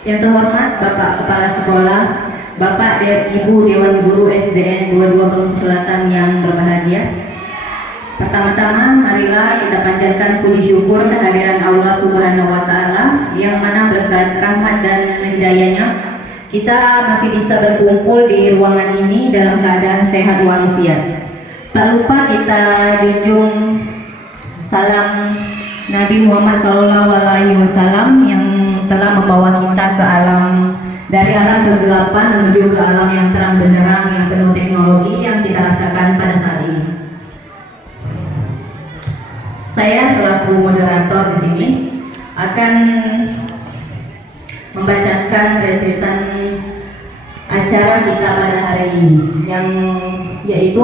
Yang terhormat Bapak Kepala Sekolah, Bapak dan Ibu Dewan Guru SDN 22 Bengkulu Selatan yang berbahagia. Pertama-tama, marilah kita panjatkan puji syukur kehadiran Allah Subhanahu wa Ta'ala, yang mana berkat rahmat dan hidayahnya kita masih bisa berkumpul di ruangan ini dalam keadaan sehat walafiat. Tak lupa kita junjung salam Nabi Muhammad SAW yang telah membawa kita ke alam, dari alam kegelapan menuju ke alam yang terang benderang yang penuh teknologi yang kita rasakan pada saat ini. Saya selaku moderator di sini akan membacakan rentetan acara kita pada hari ini, yang yaitu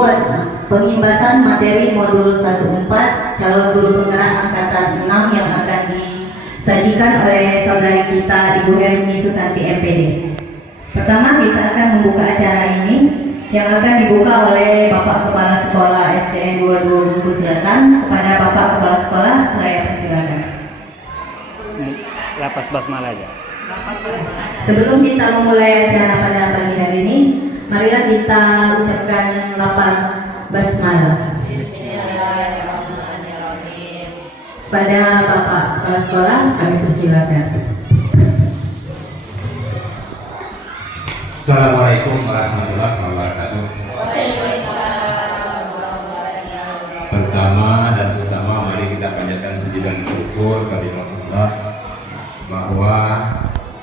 pengimbasan materi modul 14 calon guru penggerak angkatan 6 yang akan disajikan oleh saudari kita Ibu Hermi Susanti MPD. Pertama, kita akan membuka acara ini yang akan dibuka oleh Bapak Kepala Sekolah SDN 22 Bengkulu Selatan. Kepada Bapak Kepala Sekolah, saya persilakan. Lapas basmalah aja. Sebelum kita memulai acara pada pagi hari ini, marilah kita ucapkan lafaz basmalah. Pada Bapak Kepala Sekolah, kami persilakan. Assalamualaikum warahmatullahi wabarakatuh. Pertama dan utama, mari kita panjatkan puji dan syukur kepada Allah bahwa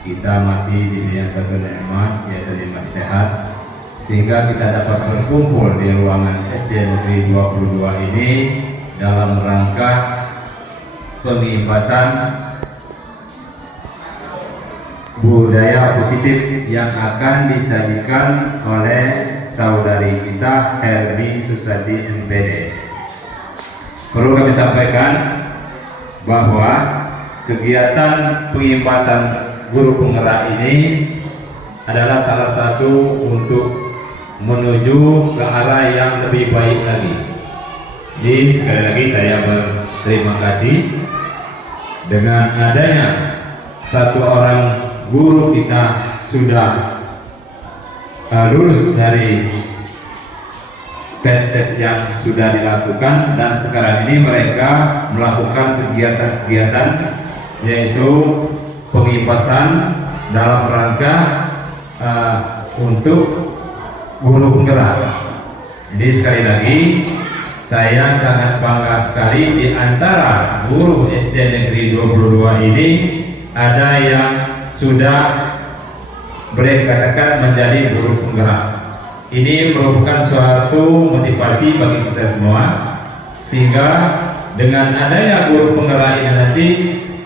kita masih diberi satu nikmat, yaitu nikmat sehat, sehingga kita dapat berkumpul di ruangan SD Negeri 22 ini dalam rangka pengimbasan budaya positif yang akan disajikan oleh saudari kita Hermi Susanti MPD. Perlu kami sampaikan bahwa kegiatan pengimbasan guru penggerak ini adalah salah satu untuk menuju ke arah yang lebih baik lagi. Jadi sekali lagi saya berterima kasih dengan adanya satu orang guru kita sudah lulus dari tes-tes yang sudah dilakukan, dan sekarang ini mereka melakukan kegiatan-kegiatan yaitu pengimbasan dalam rangka untuk guru penggerak. Jadi sekali lagi saya sangat bangga sekali di antara guru SD Negeri 22 ini ada yang sudah boleh katakan menjadi guru penggerak. Ini merupakan suatu motivasi bagi kita semua, sehingga dengan adanya guru penggerak ini nanti,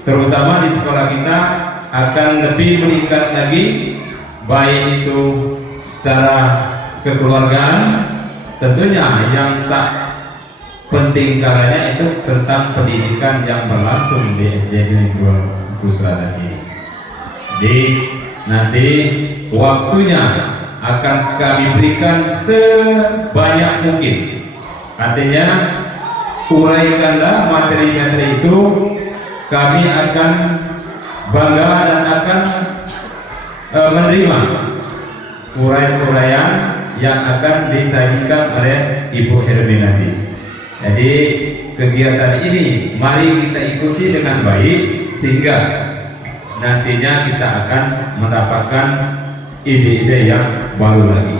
terutama di sekolah kita, akan lebih meningkat lagi, baik itu secara kekeluargaan, tentunya yang tak penting kalanya itu tentang pendidikan yang berlangsung di SD Negeri 22 ini. Jadi nanti waktunya akan kami berikan sebanyak mungkin. Artinya uraikanlah materi-materi itu, kami akan bangga dan akan menerima uraian-uraian yang akan disajikan oleh Ibu Hermi nanti. Jadi kegiatan ini mari kita ikuti dengan baik, sehingga nantinya kita akan mendapatkan ide-ide yang baru lagi.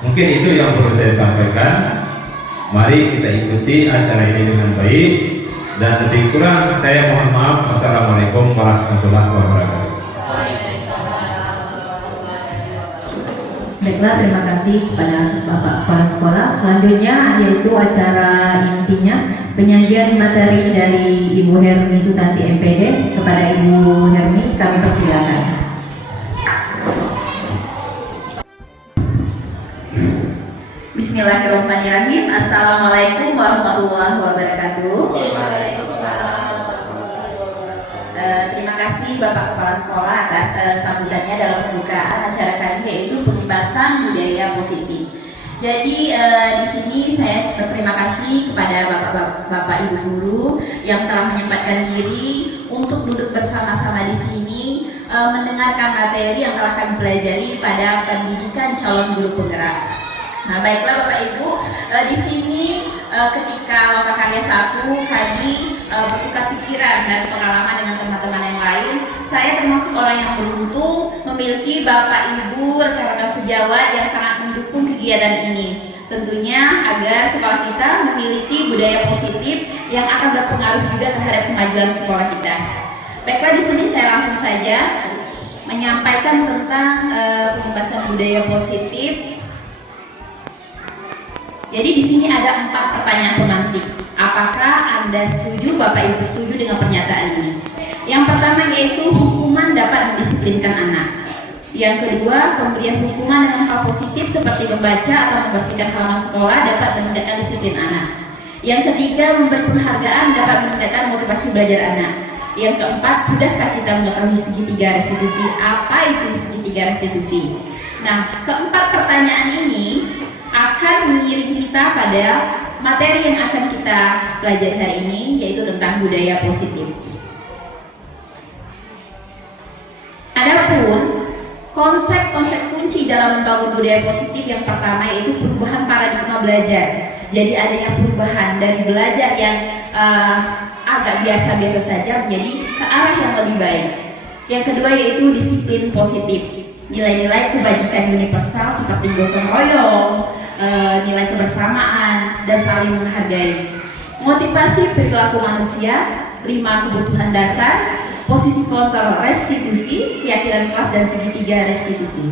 Mungkin itu yang perlu saya sampaikan. Mari kita ikuti acara ini dengan baik, dan lebih kurang saya mohon maaf. Wassalamualaikum warahmatullahi wabarakatuh. Baiklah, terima kasih kepada Bapak Kepala Sekolah. Selanjutnya yaitu acara intinya, penyajian materi dari Ibu Hermi Susanti MPD. Kepada Ibu Hermi, kami persilakan. Bismillahirrahmanirrahim. Assalamualaikum warahmatullahi wabarakatuh. Terima kasih Bapak Kepala Sekolah atas sambutannya dalam pembukaan acara kali, yaitu pengimbasan budaya positif. Jadi di sini saya berterima kasih kepada Bapak Ibu guru yang telah menyempatkan diri untuk duduk bersama-sama di sini mendengarkan materi yang telah kami pelajari pada pendidikan calon guru penggerak. Nah, baiklah Bapak Ibu, di sini ketika Loka Karya 1 kami bertukar pikiran dan pengalaman dengan teman-teman yang lain. Saya termasuk orang yang beruntung memiliki Bapak Ibu rekan-rekan sejawat yang sangat mendukung kegiatan ini. Tentunya agar sekolah kita memiliki budaya positif yang akan berpengaruh juga terhadap kemajuan sekolah kita. Baiklah, di sini saya langsung saja menyampaikan tentang pembahasan budaya positif. Jadi di sini ada 4 pertanyaan pemantik. Apakah Anda setuju, Bapak Ibu setuju dengan pernyataan ini? Yang pertama yaitu hukuman dapat mendisiplinkan anak. Yang kedua, pemberian hukuman dengan hal positif seperti membaca atau membersihkan halaman sekolah dapat meningkatkan disiplin anak. Yang ketiga, memberi penghargaan dapat meningkatkan motivasi belajar anak. Yang keempat, sudahkah kita mengetahui segitiga restitusi? Apa itu segitiga restitusi? Nah, keempat pertanyaan ini akan mengiring kita pada materi yang akan kita pelajari hari ini, yaitu tentang budaya positif. Adapun konsep-konsep kunci dalam membangun budaya positif yang pertama yaitu perubahan paradigma belajar. Jadi adanya perubahan dari belajar yang agak biasa-biasa saja menjadi ke arah yang lebih baik. Yang kedua yaitu disiplin positif. Nilai-nilai kebajikan universal seperti gotong royong, nilai kebersamaan, dan saling menghargai. Motivasi perilaku manusia, 5 kebutuhan dasar, posisi kontrol restitusi, keyakinan kelas, dan segitiga restitusi.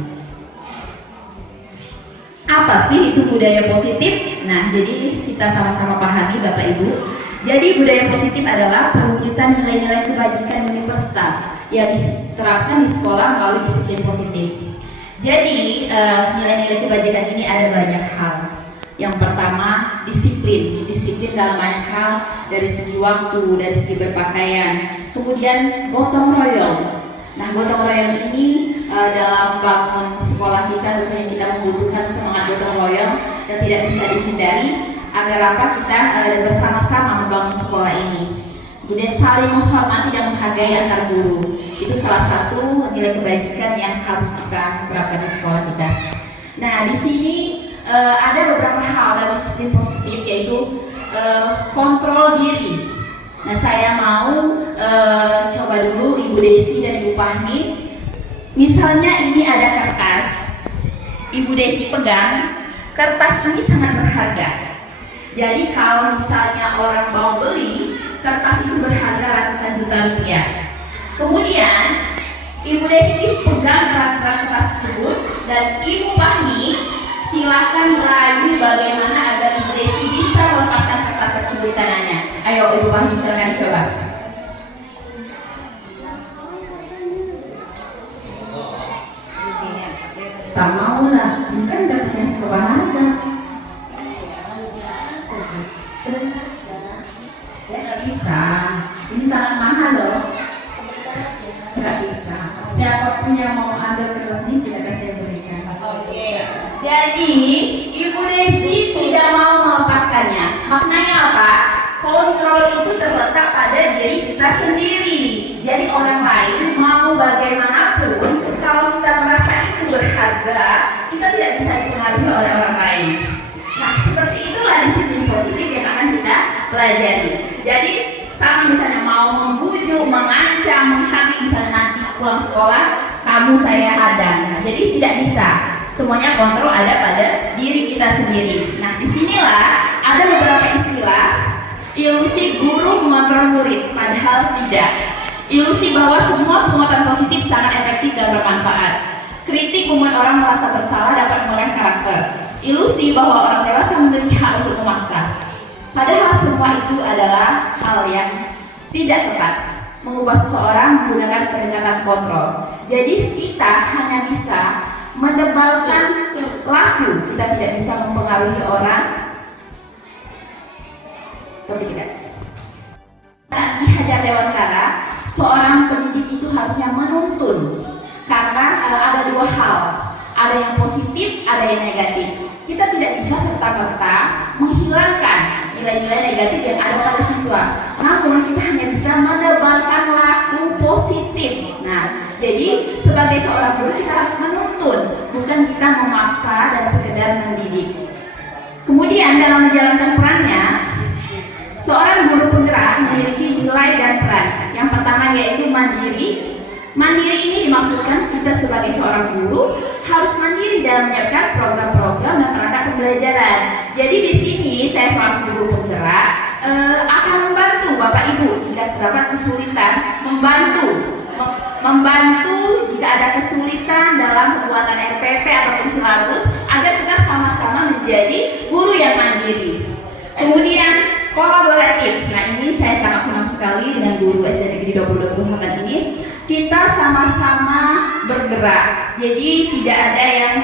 Apa sih itu budaya positif? Nah, jadi kita sama-sama pahami Bapak Ibu. Jadi budaya positif adalah perwujudan nilai-nilai kebajikan universal yang diterapkan di sekolah melalui disiplin positif. Jadi nilai-nilai kebajikan ini ada banyak hal. Yang pertama, disiplin dalam banyak hal, dari segi waktu, dari segi berpakaian. Kemudian gotong royong. Nah, gotong royong ini dalam bangun sekolah kita tentunya kita membutuhkan semangat gotong royong dan tidak bisa dihindari agar apa kita bersama-sama membangun sekolah ini. Kemudian saling menghormati dan menghargai antar guru. Itu salah satu nilai kebajikan yang harus kita terapkan di sekolah kita. Nah, di sini ada beberapa hal dari disiplin positif yaitu kontrol diri. Nah, saya mau coba dulu Ibu Desi dan Ibu Fahmi. Misalnya ini ada kertas. Ibu Desi pegang, kertas ini sangat berharga. Jadi kalau misalnya orang mau beli, kertas itu berharga ratusan juta rupiah. Kemudian Ibu Desi pegang kertas tersebut dan Ibu Fahmi silakan merayu bagaimana agar Ibu Desi bisa melepaskan kertas tersebut tangannya. Ayo Ibu Fahmi silakan coba. Tak mau lah, ini kan kertasnya seberharga. Nggak bisa, ini sangat mahal loh. Nggak bisa. Siapapun yang mau ambil kertas ini tidak akan saya berikan. Oke. Jadi Ibu Desi tidak mau melepaskannya. Maknanya apa? Kontrol itu terletak pada diri kita sendiri. Jadi orang lain mau bagaimanapun, kalau kita merasa itu berharga, kita tidak bisa dipengaruhi oleh orang lain. Nah, seperti itulah disiplin positif yang akan kita pelajari. Jadi sama misalnya mau membujuk, mengancam, menghakimi, misalnya nanti pulang sekolah kamu saya hadang. Nah, jadi tidak bisa. Semuanya kontrol ada pada diri kita sendiri. Nah, disinilah ada beberapa istilah. Ilusi guru mengontrol murid, padahal tidak. Ilusi bahwa semua penguatan positif sangat efektif dan bermanfaat. Kritik membuat orang merasa bersalah dapat mengurangi karakter. Ilusi bahwa orang dewasa memiliki hak untuk memaksa. Padahal semua itu adalah hal yang tidak tepat. Mengubah seseorang menggunakan pendekatan kontrol. Jadi kita hanya bisa mendebalkan laku, kita tidak bisa mempengaruhi orang. Tapi tidak. Ki Hajar Dewantara, seorang pendidik itu harusnya menuntun karena ada dua hal, ada yang positif, ada yang negatif. Kita tidak bisa serta-merta menghilangkan nilai-nilai negatif yang ada pada siswa. Namun kita hanya bisa menebalkan laku positif. Nah, jadi kita harus menuntun, bukan kita memaksa dan sekedar mendidik. Kemudian dalam menjalankan perannya, seorang guru penggerak memiliki nilai dan peran. Yang pertama yaitu mandiri. Mandiri ini dimaksudkan kita sebagai seorang guru harus mandiri dalam menyiapkan program-program dan perangkat pembelajaran. Jadi di sini saya seorang guru penggerak akan membantu Bapak Ibu jika terdapat kesulitan, membantu jika ada kesulitan dalam pembuatan RPP ataupun silabus agar kita sama-sama menjadi guru yang mandiri. Kemudian kolaboratif. Nah, ini saya sangat senang sekali dengan guru SD Negeri 22 Hakan ini. Kita sama-sama bergerak. Jadi tidak ada yang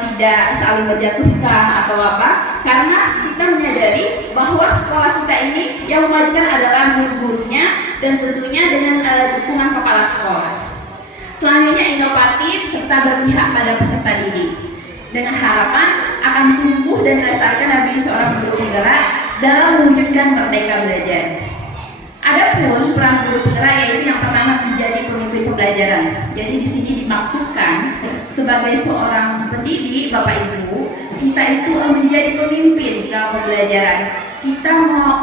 tidak saling menjatuhkan atau apa, karena kita menyadari bahwa sekolah kita ini yang memajukan adalah guru-gurunya dan tentunya dengan dukungan kepala sekolah. Selanjutnya inovatif serta berpihak pada peserta didik dengan harapan akan tumbuh dan melestarikan diri seorang guru penggerak dalam mewujudkan merdeka belajar. Adapun peran guru penggerak yaitu yang pertama menjadi pemimpin pembelajaran. Jadi di sini dimaksudkan sebagai seorang pendidik, Bapak Ibu, kita itu menjadi pemimpin dalam pembelajaran. Kita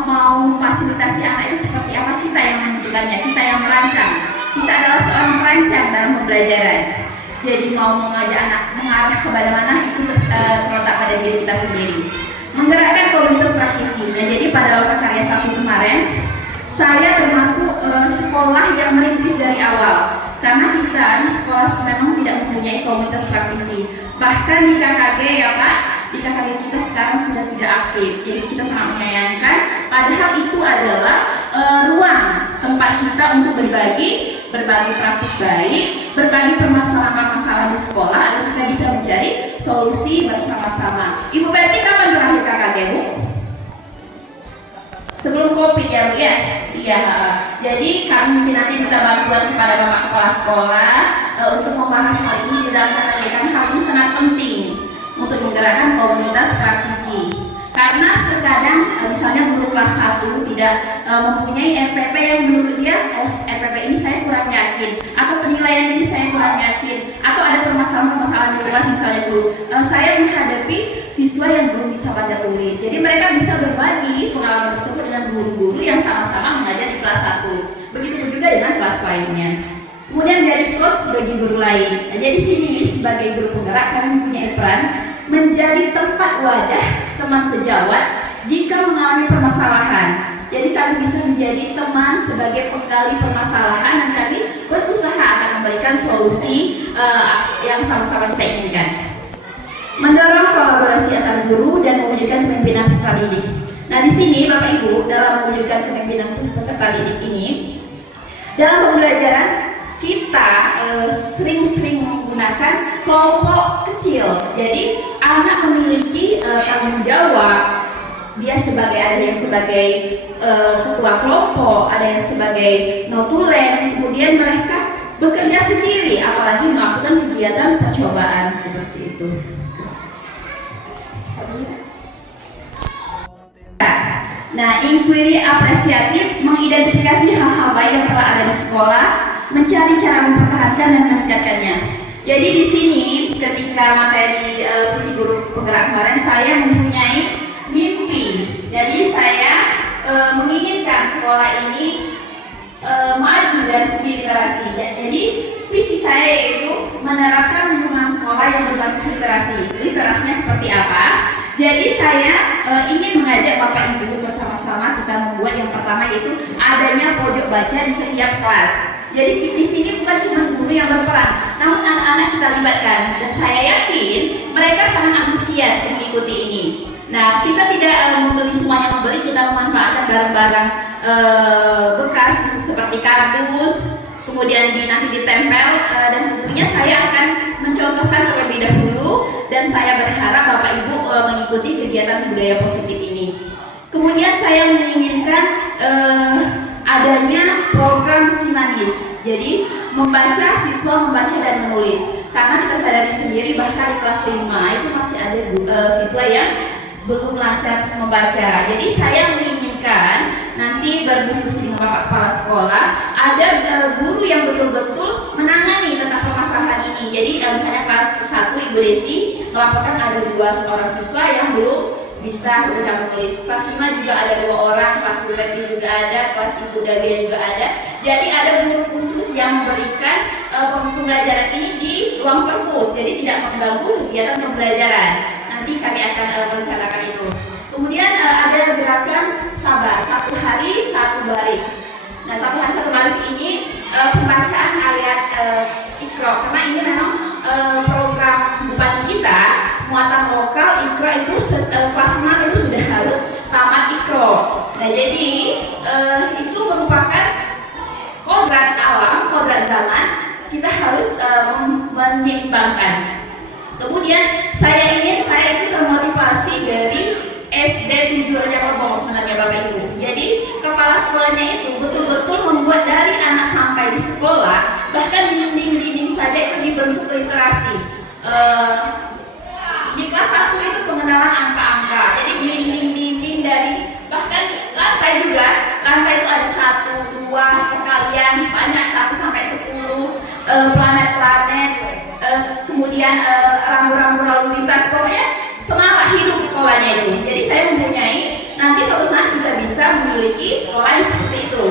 mau fasilitasi anak itu seperti apa, kita yang menentukannya, kita yang merancang. Kita adalah seorang perancang dalam pembelajaran. Jadi mau mengajak anak mengarah kepada mana itu terletak pada diri kita sendiri. Menggerakkan komunitas praktisi. Nah, jadi pada Loka Karya 1 kemarin saya termasuk sekolah yang merintis dari awal, karena kita di sekolah memang tidak mempunyai komunitas praktisi. Bahkan di KKG ya Pak, di KKG kita sekarang sudah tidak aktif. Jadi kita sangat menyayangkan, padahal itu adalah ruang tempat kita untuk berbagi praktik baik, berbagi permasalahan-permasalahan di sekolah agar kita bisa mencari solusi bersama-sama. Ibu Betty kapan berakhir KKG, Bu? Sebelum COVID ya Bu ya? Iya. Jadi kami mungkin nanti minta bantuan kepada Bapak Kepala Sekolah untuk membahas hal ini di dalam KKG, karena hal ini sangat penting untuk menggerakkan komunitas praktisi. Karena terkadang misalnya guru kelas 1 tidak mempunyai RPP yang menurut dia, RPP ini saya kurang yakin, atau penilaian ini saya kurang yakin, atau ada permasalahan-permasalahan di kelas misalnya guru, saya menghadapi siswa yang belum bisa baca tulis. Jadi mereka bisa berbagi pengalaman tersebut dengan guru-guru yang sama-sama mengajar di kelas 1. Begitu juga dengan kelas lainnya. Kemudian dari coach bagi guru lain. Nah, jadi sini sebagai guru penggerak kami mempunyai peran menjadi tempat wadah teman sejawat jika mengalami permasalahan. Jadi kami bisa menjadi teman sebagai penggali permasalahan dan kami berusaha akan memberikan solusi yang sama-sama kita inginkan. Mendorong kolaborasi antar guru dan mewujudkan kepemimpinan peserta didik. Nah, di sini Bapak Ibu dalam mewujudkan kepemimpinan peserta didik ini, dalam pembelajaran kita sering-sering menggunakan kelompok kecil. Jadi anak memiliki tanggung jawab. Dia ada yang sebagai ketua kelompok, ada yang sebagai notulen. Kemudian mereka bekerja sendiri, apalagi melakukan kegiatan percobaan seperti itu. Nah, inquiry apresiatif mengidentifikasi hal-hal baik yang telah ada di sekolah, mencari cara mempertahankan dan meningkatkannya. Jadi di sini ketika materi visi guru penggerak kemarin, saya mempunyai mimpi. Jadi saya menginginkan sekolah ini maju dari segi literasi. Jadi visi saya yaitu menerapkan lingkungan sekolah yang berbasis literasi. Literasinya seperti apa? Jadi saya ingin mengajak Bapak Ibu bersama-sama kita membuat yang pertama yaitu adanya pojok baca di setiap kelas. Jadi di sini bukan cuma guru yang berperan, namun anak-anak kita libatkan, dan saya yakin mereka sangat antusias mengikuti ini. Nah, kita tidak membeli semuanya membeli, kita memanfaatkan barang-barang bekas seperti kardus, kemudian nanti ditempel, dan tentunya saya akan mencontohkan terlebih dahulu, dan saya berharap Bapak Ibu mengikuti kegiatan budaya positif ini. Kemudian saya menginginkan adanya program Simanis, jadi siswa membaca dan menulis, karena kita sadari sendiri bahkan di kelas 5 itu masih ada siswa yang belum lancar membaca. Jadi saya menginginkan nanti berdiskusi dengan Bapak Kepala Sekolah ada guru yang betul-betul menangani tentang ini. Jadi kalau misalnya kelas 1 Ibu Desi melaporkan ada 2 orang siswa yang belum bisa baca menulis. Kelas 5 juga ada 2 orang, kelas Ibu Betty juga ada, kelas Ibu Dalia juga ada. Jadi ada guru khusus yang memberikan pembelajaran ini di ruang perpus. Jadi tidak mengganggu kegiatan pembelajaran. Nanti kami akan merencanakan itu. Kemudian ada gerakan sabar, 1 hari 1 baris. Nah, 1 hari 1 baris ini pembacaan ayat Iqra, karena ini memang program bupati kita muatan lokal Iqra itu kelas 6 itu sudah harus tamat Iqra. Nah, jadi itu merupakan kodrat alam, kodrat zaman, kita harus menyeimbangkan. Kemudian saya itu termotivasi dari SD 7 Raja Lebong sebenarnya Bapak Ibu. Jadi kepala sekolahnya itu betul-betul membuat dari anak sampai di sekolah, bahkan dinding-dinding saja itu dibentuk literasi. Di kelas 1 itu pengenalan angka-angka. Jadi dinding-dinding dari bahkan lantai juga, lantai itu ada 1, 2 perkalian banyak 1 sampai 10 planet-planet, kemudian rambu-rambu lalu lintas, pokoknya semangat hidup sekolahnya itu. Jadi saya mempunyai nanti suatu saat kita bisa memiliki sekolah yang seperti itu.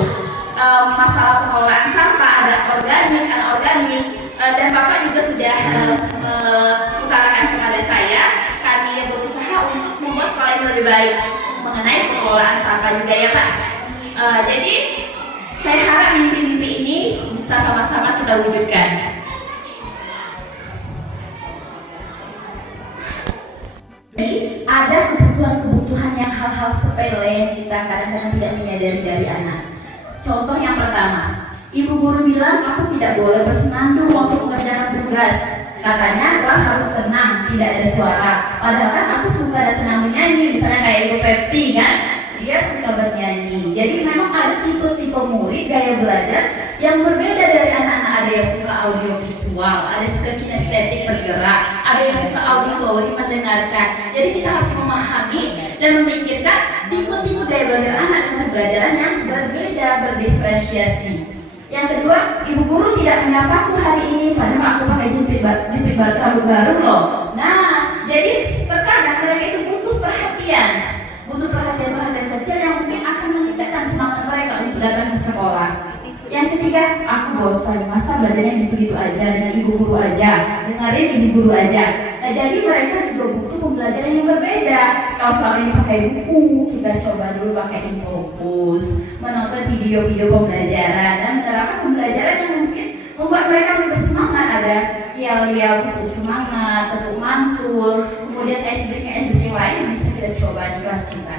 Masalah pengelolaan sampah, ada organik, anorganik, dan Bapak juga sudah mengutarakan kepada saya, kami berusaha untuk membuat sekolah yang lebih baik mengenai pengelolaan sampah juga ya Pak. Jadi saya harap mimpi-mimpi ini bisa sama-sama kita wujudkan. Jadi ada kebutuhan-kebutuhan yang hal-hal sepele yang kita kadang-kadang tidak menyadari dari anak. Contoh yang pertama, ibu guru bilang aku tidak boleh bersenandung waktu mengerjakan tugas. Katanya kelas harus tenang, tidak ada suara. Padahal kan aku suka dan senang menyanyi, misalnya kayak Ibu Pepti kan, dia suka bernyanyi. Jadi memang ada tipe-tipe murid gaya belajar yang berbeda dari anak-anak. Ada yang suka audiovisual, ada yang suka kinestetik bergerak, ada yang suka auditori mendengarkan. Jadi kita harus memahami dan memikirkan tipe-tipe gaya belajar anak dengan pembelajaran yang berbeda, berdiferensiasi. Yang kedua, ibu guru tidak menyapaku hari ini, padahal aku pakai jepit batu baru loh. Nah, jadi terkadang mereka itu butuh perhatian kecil yang mungkin akan meningkatkan semangat mereka untuk datang ke sekolah. Yang ketiga, aku bosan sekali, masa belajarnya gitu-gitu aja dengan ibu guru aja, dengerin ibu guru aja. Nah, jadi mereka juga butuh pembelajaran yang berbeda. Kalau selama ini pakai buku, kita coba dulu pakai Infocus, menonton video-video pembelajaran dan menerapkan pembelajaran yang mungkin membuat mereka lebih bersemangat. Ada yel-yel tepuk semangat, tepuk mantul, kemudian SBK lain yang bisa kita coba di kelas kita.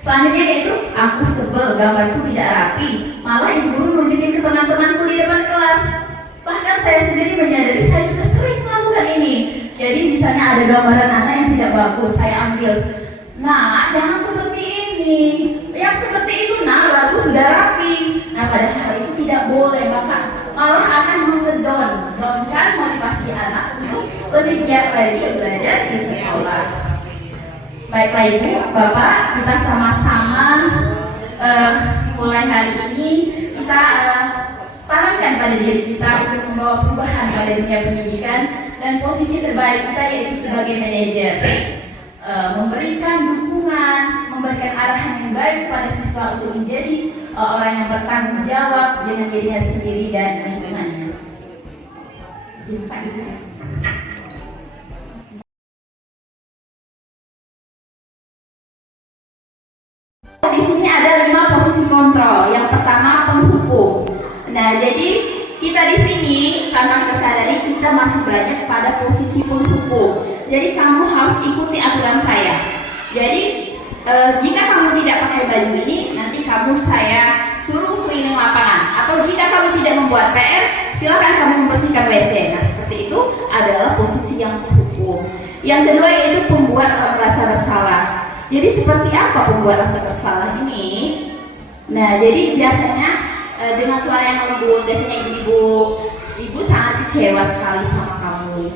Selanjutnya yaitu aku sebel gambarku tidak rapi, malah ibu guru nunjukin ke teman-temanku di depan kelas. Bahkan saya sendiri menyadari saya juga sering melakukan ini. Jadi misalnya ada gambaran anak yang tidak bagus, saya ambil. Nah, jangan seperti ini. Yang seperti itu, nah bagus sudah rapi. Nah, padahal itu tidak boleh, maka malah akan mengedonkan motivasi anak untuk lebih giat lagi belajar di sekolah. Baiklah Ibu, Bapak, kita sama-sama mulai hari ini kita tanamkan pada diri kita untuk membawa perubahan pada dunia pendidikan, dan posisi terbaik kita yaitu sebagai manajer, memberikan dukungan, memberikan arahan yang baik kepada siswa untuk menjadi orang yang bertanggung jawab dengan dirinya sendiri dan lingkungannya. Di sini ada 5 posisi kontrol. Yang pertama, penghukum. Nah, jadi kita di sini tanpa kesadari kita masih banyak pada posisi penghukum. Jadi kamu harus ikuti aturan saya. Jadi jika kamu tidak pakai baju ini, nanti kamu saya suruh keliling lapangan. Atau jika kamu tidak membuat PR, silakan kamu membersihkan WC. Nah, seperti itu adalah posisi yang penghukum. Yang kedua yaitu pembuat orang merasa bersalah. Jadi seperti apa pembuat rasa bersalah ini? Nah, jadi biasanya dengan suara yang lembut, biasanya ibu sangat kecewa sekali sama kamu.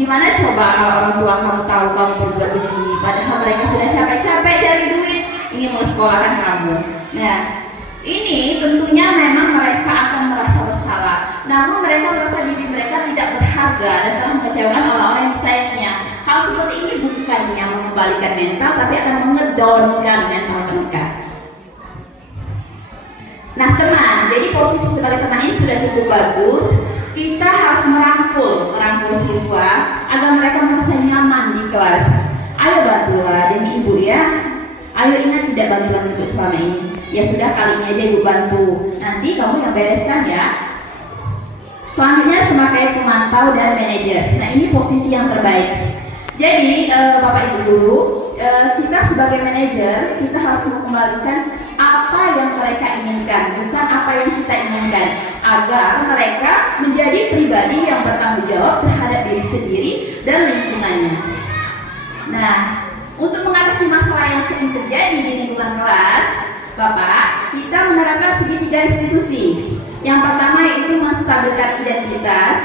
Gimana coba kalau orang tua kamu tahu kamu berbuat begini, padahal mereka sudah capek-capek cari duit, ingin mensekolahkan kamu. Nah, ini tentunya memang mereka akan merasa bersalah. Namun mereka merasa diri mereka tidak berharga dan telah mengecewakan orang-orang yang disayanginya. Hal seperti ini bukannya mengembalikan mental, tapi akan mengedownkan mental mereka. Nah teman, jadi posisi sebagai teman ini sudah cukup bagus. Kita harus merangkul siswa agar mereka merasa nyaman di kelas. Ayo bantulah jadi ibu ya. Ayo ingat tidak bantu-bantu selama ini. Ya sudah, kali ini aja ibu bantu. Nanti kamu yang bereskan ya. Selanjutnya sebagai pemantau dan manajer. Nah ini posisi yang terbaik. Jadi Bapak Ibu guru, kita sebagai manajer kita harus mengembalikan apa yang mereka inginkan, bukan apa yang kita inginkan, agar mereka menjadi pribadi yang bertanggung jawab terhadap diri sendiri dan lingkungannya. Nah, untuk mengatasi masalah yang sering terjadi di lingkungan kelas, Bapak, kita menerapkan segitiga institusi. Yang pertama yaitu menstabilkan identitas,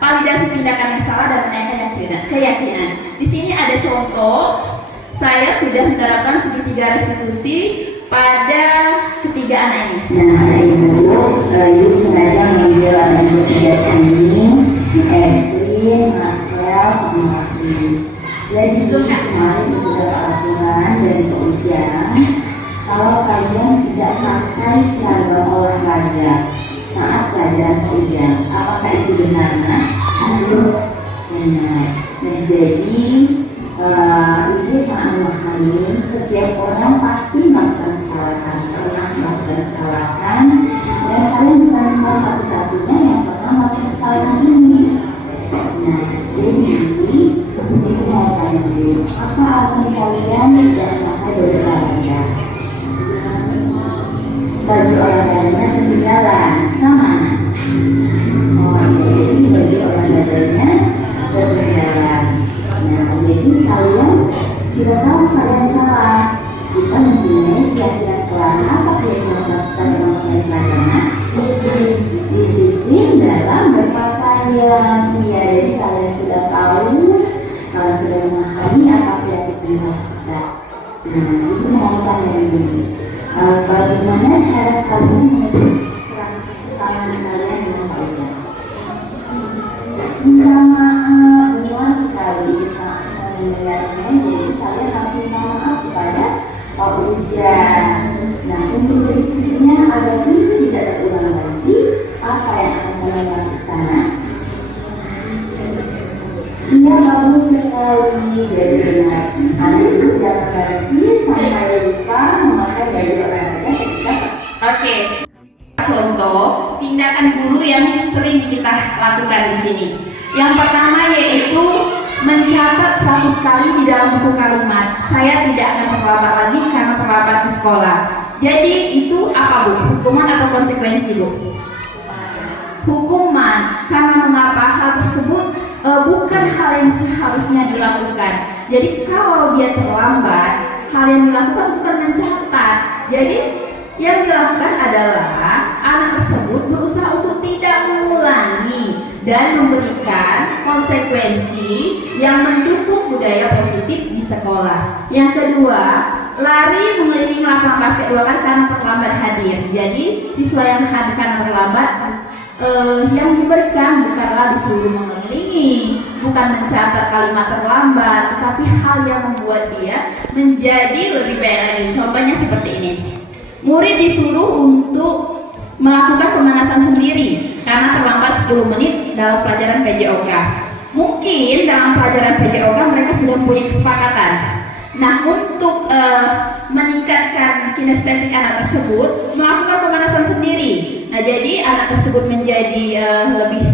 validasi tindakan yang salah dan menaikkan keyakinan. Di sini ada contoh, saya sudah menerapkan segitiga institusi pada ketiga anak ini. Nah, ibu sengaja mengambil anak ibu kegiatan ini, Evelyn, Marcel, sama Masih. Jadi kemarin sudah aturan dari kepolisian, kalau kalian tidak pakai seragam olahraga saat pelajaran ujian, apakah itu benar? Benar. Nah, jadi ibu sangat memahami setiap orang pasti melakukan kesalahan, pernah melakukan kesalahan, dan kalian bukan salah satu-satunya yang pernah melakukan kesalahan ini. Nah, jadi ibu mau tanya dulu, apa alasan kalian tidak memakai baju olahraga? Baju olahraganya ketinggalan, sama. Oh, jadi baju olahraganya ketinggalan. Nah, jadi kalian sudah tahu kalian salah. Kita mempunyai keyakinan kelas. Apa keyakinan kelas kita yang mempunyai seragamnya? Disiplin dalam berpakaian. Ya, jadi kalian sudah tahu, kalian sudah memahami apa keyakinan kelas kita. Nah, itu mau tanya ini. Bagaimana cara kalian menulis kesalahan kalian dengan kalian? Minta maaf, benar sekali saat mendengarnya. Jadi kalian harus minta maaf kepada Pak Ujan. Nah, untuk berikutnya agar ini tidak terulang lagi, apa yang akan kalian lakukan? Iya, bagus sekali. Jadi benar, anak itu jangan berhenti sampai lupa memakai baju olahraga ketika. Oke. Contoh tindakan guru yang sering kita lakukan di sini. Yang pertama yaitu mencatat 100 kali di dalam buku kalimat. Saya tidak akan terlambat lagi karena terlambat ke sekolah. Jadi itu apa Bu? Hukuman atau konsekuensi Bu? Hukuman. Karena mengapa hal tersebut bukan hal yang seharusnya dilakukan. Jadi kalau dia terlambat, hal yang dilakukan bukan mencatat. Jadi yang dilakukan adalah anak tersebut berusaha untuk tidak mengulangi dan memberikan konsekuensi yang mendukung budaya positif di sekolah. Yang kedua, lari mengelilingi lapangan basket 2 kali karena terlambat hadir. Jadi siswa yang hadir karena terlambat, yang diberikan bukanlah disuruh mengelilingi, bukan mencatat kalimat terlambat, tetapi hal yang membuat dia menjadi lebih baik lagi. Contohnya seperti ini. Murid disuruh untuk melakukan pemanasan sendiri karena terlambat 10 menit dalam pelajaran PJOK. Mungkin dalam pelajaran PJOK mereka sudah punya kesepakatan. Nah, untuk meningkatkan kinestetik anak tersebut, melakukan pemanasan sendiri. Nah, jadi anak tersebut menjadi lebih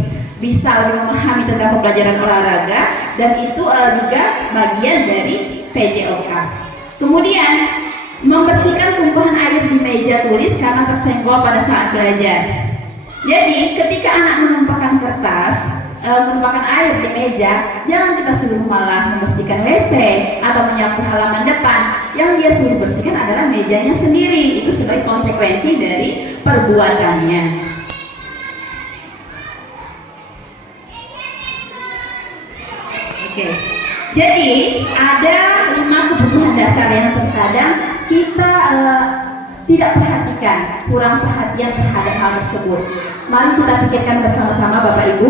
memahami tentang pembelajaran olahraga, dan itu juga bagian dari PJOK. Kemudian membersihkan tumpahan air di meja tulis karena tersenggol pada saat belajar. Jadi ketika anak menumpahkan kertas, menumpahkan air di meja, jangan kita suruh malah membersihkan WC atau menyapu halaman depan. Yang dia suruh bersihkan adalah mejanya sendiri. Itu sebagai konsekuensi dari perbuatannya. Oke. Jadi ada 5 kebutuhan dasar yang terkadang kita tidak perhatikan, kurang perhatian terhadap hal tersebut. Mari kita pikirkan bersama-sama Bapak Ibu.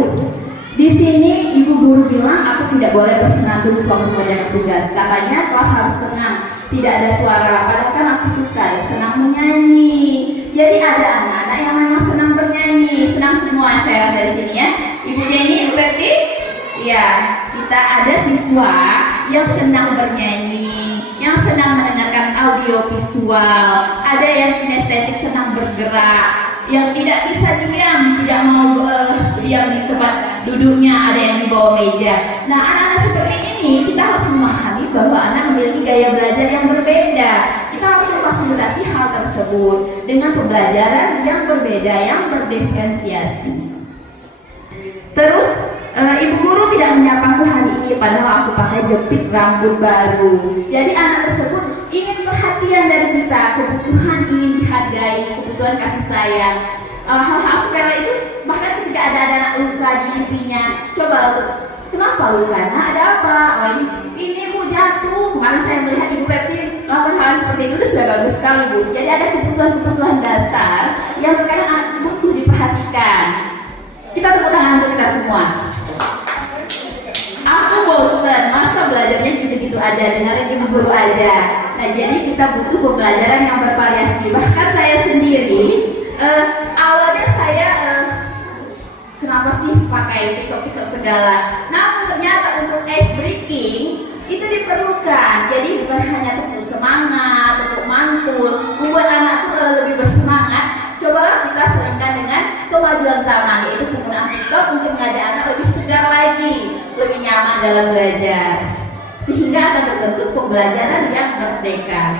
Di sini ibu guru bilang aku tidak boleh bersenandung sewaktu mengerjakan tugas. Katanya kelas harus tenang, tidak ada suara. Padahal kan aku suka ya, senang menyanyi. Jadi ada anak-anak yang memang senang bernyanyi, senang semua saya rasa di sini ya. Ibu Jenny, Ibu Betty, ya kita ada siswa yang senang bernyanyi, yang senang mendengarkan audio visual, ada yang kinestetik senang bergerak, yang tidak bisa diam, tidak mau diam di tempat duduknya, ada yang di bawah meja. Nah, anak-anak seperti ini kita harus memahami bahwa anak memiliki gaya belajar yang berbeda. Kita harus memfasilitasi hal tersebut dengan pembelajaran yang berbeda, yang berdiferensiasi. Terus ibu guru tidak menyapaku hari ini padahal aku pakai jepit rambut baru. Jadi anak tersebut ingin perhatian dari kita, kebutuhan ingin dihargai, kebutuhan kasih sayang. Hal-hal sepele itu bahkan ketika ada anak luka di pipinya, coba kenapa luka? Nah, ada apa? Oh, ini Bu jatuh. Kemarin saya melihat Ibu Pepti melakukan hal seperti itu sudah bagus sekali Bu. Jadi ada kebutuhan-kebutuhan dasar yang terkadang anak butuh diperhatikan. Kita tepuk tangan untuk kita semua. Aku bosen, masa belajarnya gitu-gitu aja, dengerin ibu guru aja. Nah, jadi kita butuh pembelajaran yang bervariasi. Bahkan saya sendiri, awalnya saya kenapa sih pakai TikTok segala? Namun ternyata untuk ice breaking itu diperlukan. Jadi bukan hanya tepuk semangat, tepuk mantul, membuat anak tuh lebih bersemangat. Cobalah kita seringkan dengan kemajuan zaman, yaitu penggunaan TikTok untuk mengajak anak lebih segar lagi, lebih nyaman dalam belajar, sehingga akan terbentuk pembelajaran yang merdeka.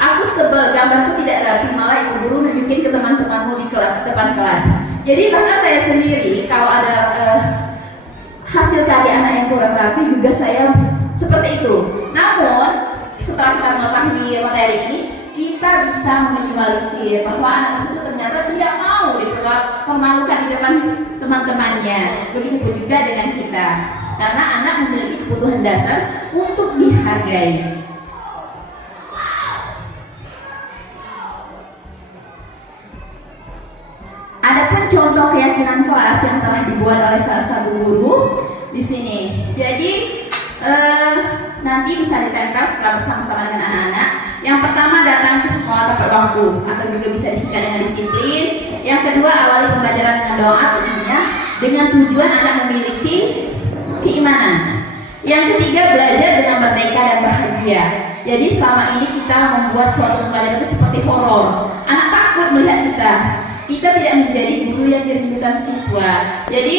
Aku sebel, gambarku tidak rapi, malah ibu guru nunjukin ke teman-temanmu di depan kelas. Jadi bahkan saya sendiri, kalau ada hasil karya anak yang kurang rapi, juga saya seperti itu. Namun, setelah kita mengetahui materi ini, kita bisa meminimalisir bahwa anak tersebut ternyata tidak mau dipermalukan di depan teman-temannya. Begitu juga dengan kita, karena anak memiliki kebutuhan dasar untuk dihargai. Adapun contoh keyakinan kelas yang telah dibuat oleh salah satu guru di sini. Jadi nanti bisa ditempel setelah bersama-sama dengan anak-anak. Yang pertama, datang ke sekolah tepat waktu atau juga bisa disebutkan dengan disiplin. Yang kedua, awali pembelajaran dengan doa tentunya dengan tujuan anak memiliki keimanan. Yang ketiga, belajar dengan merdeka dan bahagia. Jadi selama ini kita membuat suatu pembelajaran itu seperti horor. Anak takut melihat kita. Kita tidak menjadi guru yang dirindukan siswa. Jadi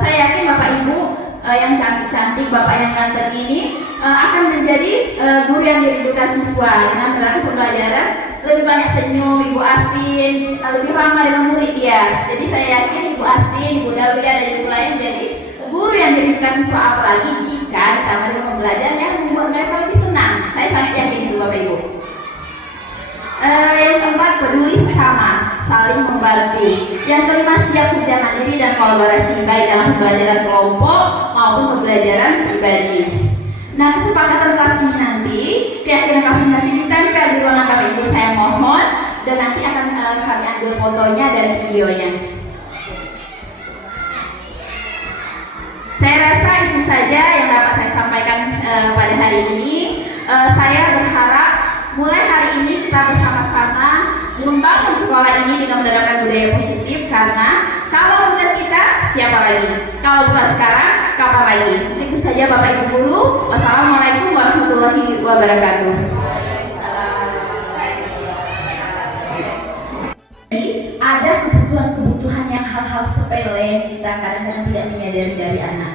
saya yakin Bapak Ibu yang cantik-cantik, Bapak yang ganteng ini akan menjadi guru yang dirindukan siswa dengan melalui pembelajaran lebih banyak senyum. Ibu Astin lebih ramah dengan murid ya. Jadi saya yakin Ibu Astin, Ibu Dalia dan Ibu lain menjadi guru yang dirindukan siswa, apalagi jika ditambah dengan pembelajaran yang membuat mereka lebih senang. Saya sangat yakin itu Bapak Ibu. Yang keempat, peduli sesama, saling membantu. Yang kelima, siap kerja mandiri dan kolaborasi baik dalam pembelajaran kelompok maupun pembelajaran pribadi. Nah, kesepakatan kelas ini nanti, keyakinan kelas ini nanti ditempel di ruangan Bapak Ibu, saya mohon, dan nanti akan kami ambil fotonya dan videonya. Saya rasa itu saja yang dapat saya sampaikan pada hari ini. Saya berharap mulai hari ini kita bersama-sama membangun sekolah ini dengan menerapkan budaya positif, karena kalau bukan kita, siapa lagi? Kalau bukan sekarang, kapan lagi? Itu saja Bapak Ibu Guru. Wassalamualaikum warahmatullahi wabarakatuh. Jadi ada kebutuhan-kebutuhan yang hal-hal sepele yang kita kadang-kadang tidak menyadari dari anak.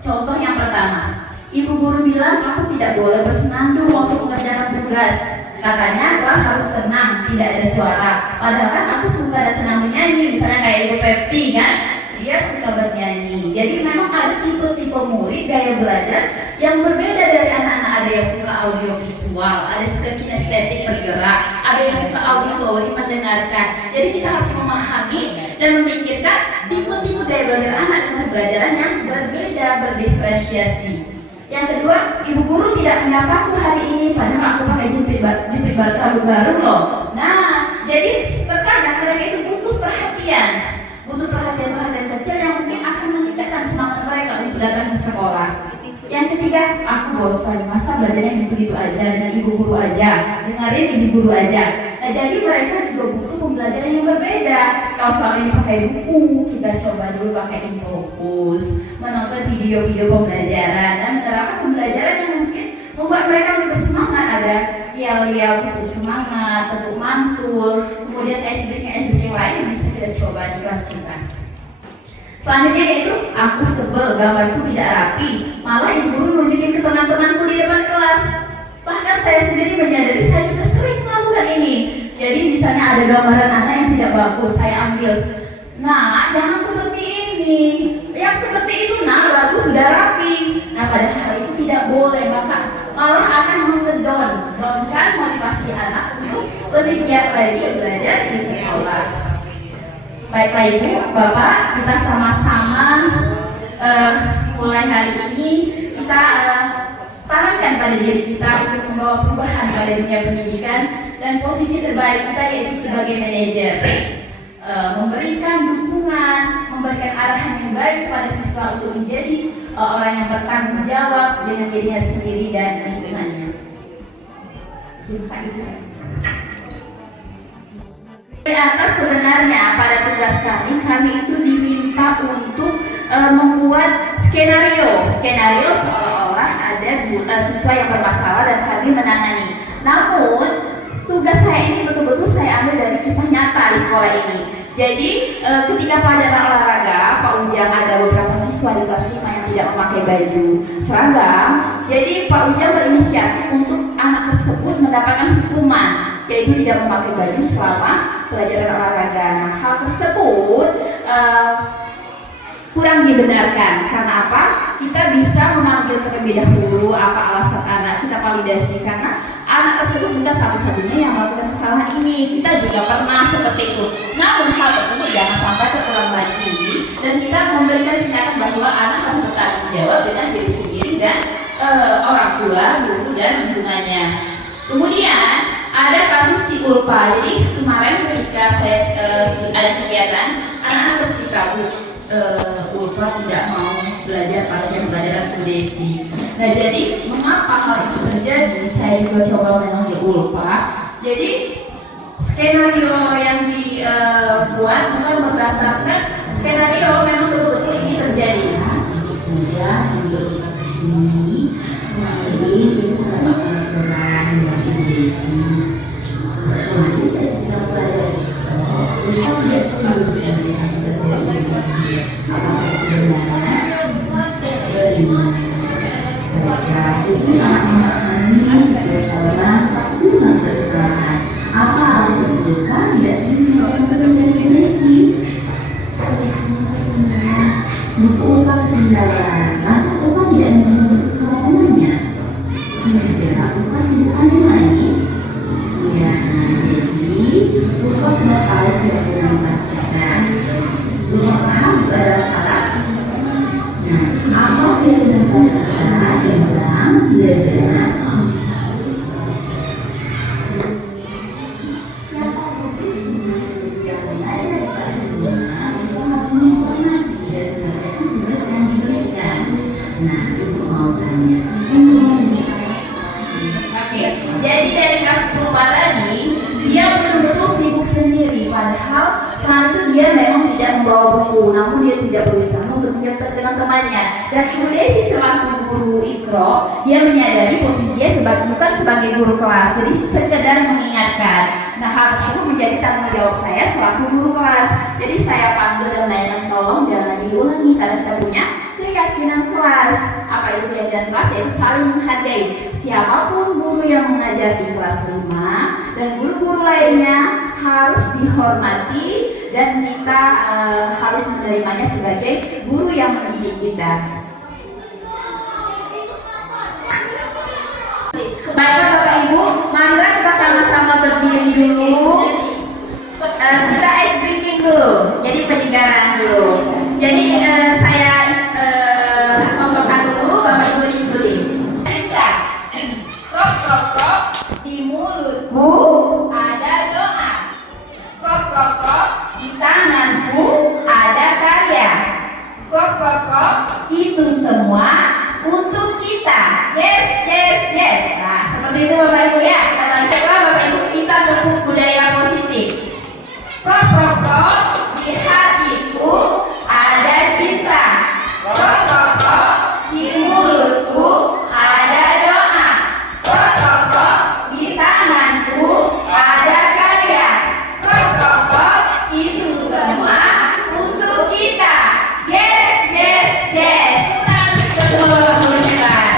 Contoh yang pertama, Ibu guru bilang aku tidak boleh bersenandung waktu mengerjakan tugas. Katanya kelas harus tenang, tidak ada suara. Padahal kan aku suka dan senang menyanyi. Misalnya kayak Ibu Pepti kan, dia suka bernyanyi. Jadi memang ada tipe-tipe murid gaya belajar yang berbeda dari anak-anak. Ada yang suka audio visual, ada yang suka kinestetik bergerak, ada yang suka auditori mendengarkan. Jadi kita harus memahami dan memikirkan tipe-tipe gaya belajar anak dengan pembelajaran yang berbeda, berdiferensiasi. Yang kedua, ibu guru tidak menyapa tuh hari ini, padahal aku pakai jepit baru loh. Nah, jadi terkadang mereka itu butuh perhatian kecil yang mungkin datang ke sekolah. Yang ketiga, aku bosan, masa belajarnya gitu-gitu aja dengan ibu guru aja, dengerin ibu guru aja. Nah, jadi mereka juga butuh pembelajaran yang berbeda. Kalau selama ini pakai buku, kita coba dulu pakai Infokus, menonton video-video pembelajaran dan menerapkan pembelajaran yang mungkin membuat mereka lebih bersemangat. Ada yel-yel untuk semangat, untuk mantul, kemudian SBK lain yang bisa kita coba di kelas kita. Selanjutnya itu aku sebel, gambarku tidak rapi, malah ibu guru nunjukin ke teman-temanku di depan kelas. Bahkan saya sendiri menyadari saya juga sering melakukan ini. Jadi misalnya ada gambaran anak yang tidak bagus, saya ambil. Nah, jangan seperti ini. Yang seperti itu, nah bagus sudah rapi. Nah, padahal itu tidak boleh, maka malah akan mengedonkan motivasi anak untuk lebih giat lagi belajar di sekolah. Baiklah Ibu, Bapak, kita sama-sama mulai hari ini kita tanamkan pada diri kita untuk membawa perubahan pada dunia pendidikan dan posisi terbaik kita yaitu sebagai manajer. Memberikan dukungan, memberikan arahan yang baik kepada siswa untuk menjadi orang yang bertanggung jawab dengan dirinya sendiri dan lingkungannya. Terima kasih. Di atas sebenarnya pada tugas kami itu diminta untuk membuat skenario seolah-olah ada siswa yang bermasalah dan kami menangani. Namun tugas saya ini betul-betul saya ambil dari kisah nyata di sekolah ini. Jadi ketika pelajaran olahraga, Pak Ujang ada beberapa siswa di kelas 5 yang tidak memakai baju seragam. Jadi Pak Ujang berinisiatif untuk anak tersebut mendapatkan hukuman, yaitu tidak memakai baju selama pelajaran olahraga. Nah, hal tersebut kurang dibenarkan. Karena apa? Kita bisa memanggil terlebih dahulu apa alasan anak, kita validasi karena anak tersebut bukan satu-satunya yang melakukan kesalahan ini. Kita juga pernah seperti itu. Namun hal tersebut jangan sampai terulang lagi dan kita memberikan tindakan bahwa anak harus bertanggung jawab dengan diri sendiri dan orang tua, guru dan lingkungannya. Kemudian ada kasus si Ulpa. Jadi kemarin ketika saya ada kegiatan, anak-anak bersikap Ulpa tidak mau belajar pada jam pelajaran Desi. Nah, jadi mengapa hal itu terjadi? Saya juga coba menemui Ulpa. Jadi skenario yang dibuat bukan berdasarkan skenario memang betul-betul ini terjadi. Sudah menurut ini mengalami itu aturan yang Indonesia. Nanti kita pelajari kita tidak solusi yang terjadi. Apakah benar? Bagaimana? Mereka itu sangat memahami sekolah pasti memperjuangkan apa harus dilakukan tidak semua Indonesia. Buku utang kendaraan, maka semua tidak menuntut semuanya. Tidak, bukan sederhana lagi. Ya, jadi buku sudah tahu tidak boleh dipastikan. Buku paham juga ada salah. Nah, apa yang tidak salah? Jangan belajar. Siapa mungkin yang benar dari kelas 5 itu harus menghormati dan tugas yang diberikan. Nah, ibu mau tanya, Oke, jadi dari kasus Ulpa tadi, dia betul-betul sibuk sendiri. Padahal saat itu dia memang tidak membawa buku, namun dia tidak berusaha untuk menyetor dengan temannya. Dan Ibu Desi selaku guru Ikro, dia menyadari posisi dia bukan sebagai guru kelas, jadi sekedar mengingatkan. Nah, hal tersebut menjadi tanggung jawab saya selaku guru kelas. Jadi saya panggil dan menanyakan, tolong jangan diulangi karena kita punya keyakinan kelas. Apa itu keyakinan kelas? Yaitu saling menghargai. Siapapun guru yang mengajar di kelas 5 dan guru-guru lainnya harus dihormati dan kita harus menerimanya sebagai guru yang mendidik kita. Baiklah Bapak Ibu, marilah kita sama-sama berdiri dulu. Kita ice drinking dulu, jadi penyegaran dulu. Jadi saya membawakan dulu, Bapak Ibu diikuti. Krok krok krok, di mulutku ada doa. Krok krok krok, di tanganku ada karya. Krok krok krok, itu semua untuk kita. Yes, yes, yes. Nah, seperti itu Bapak Ibu ya. Kalau coba Bapak Ibu kita pupuk budaya positif. Prok, prok, prok, di hatiku ada cinta. Prok, prok, prok, di mulutku ada doa. Prok, prok, prok, di tanganku ada karya. Prok, prok, prok, itu semua untuk kita. Yes, yes, yes. Semua Bapak hebat.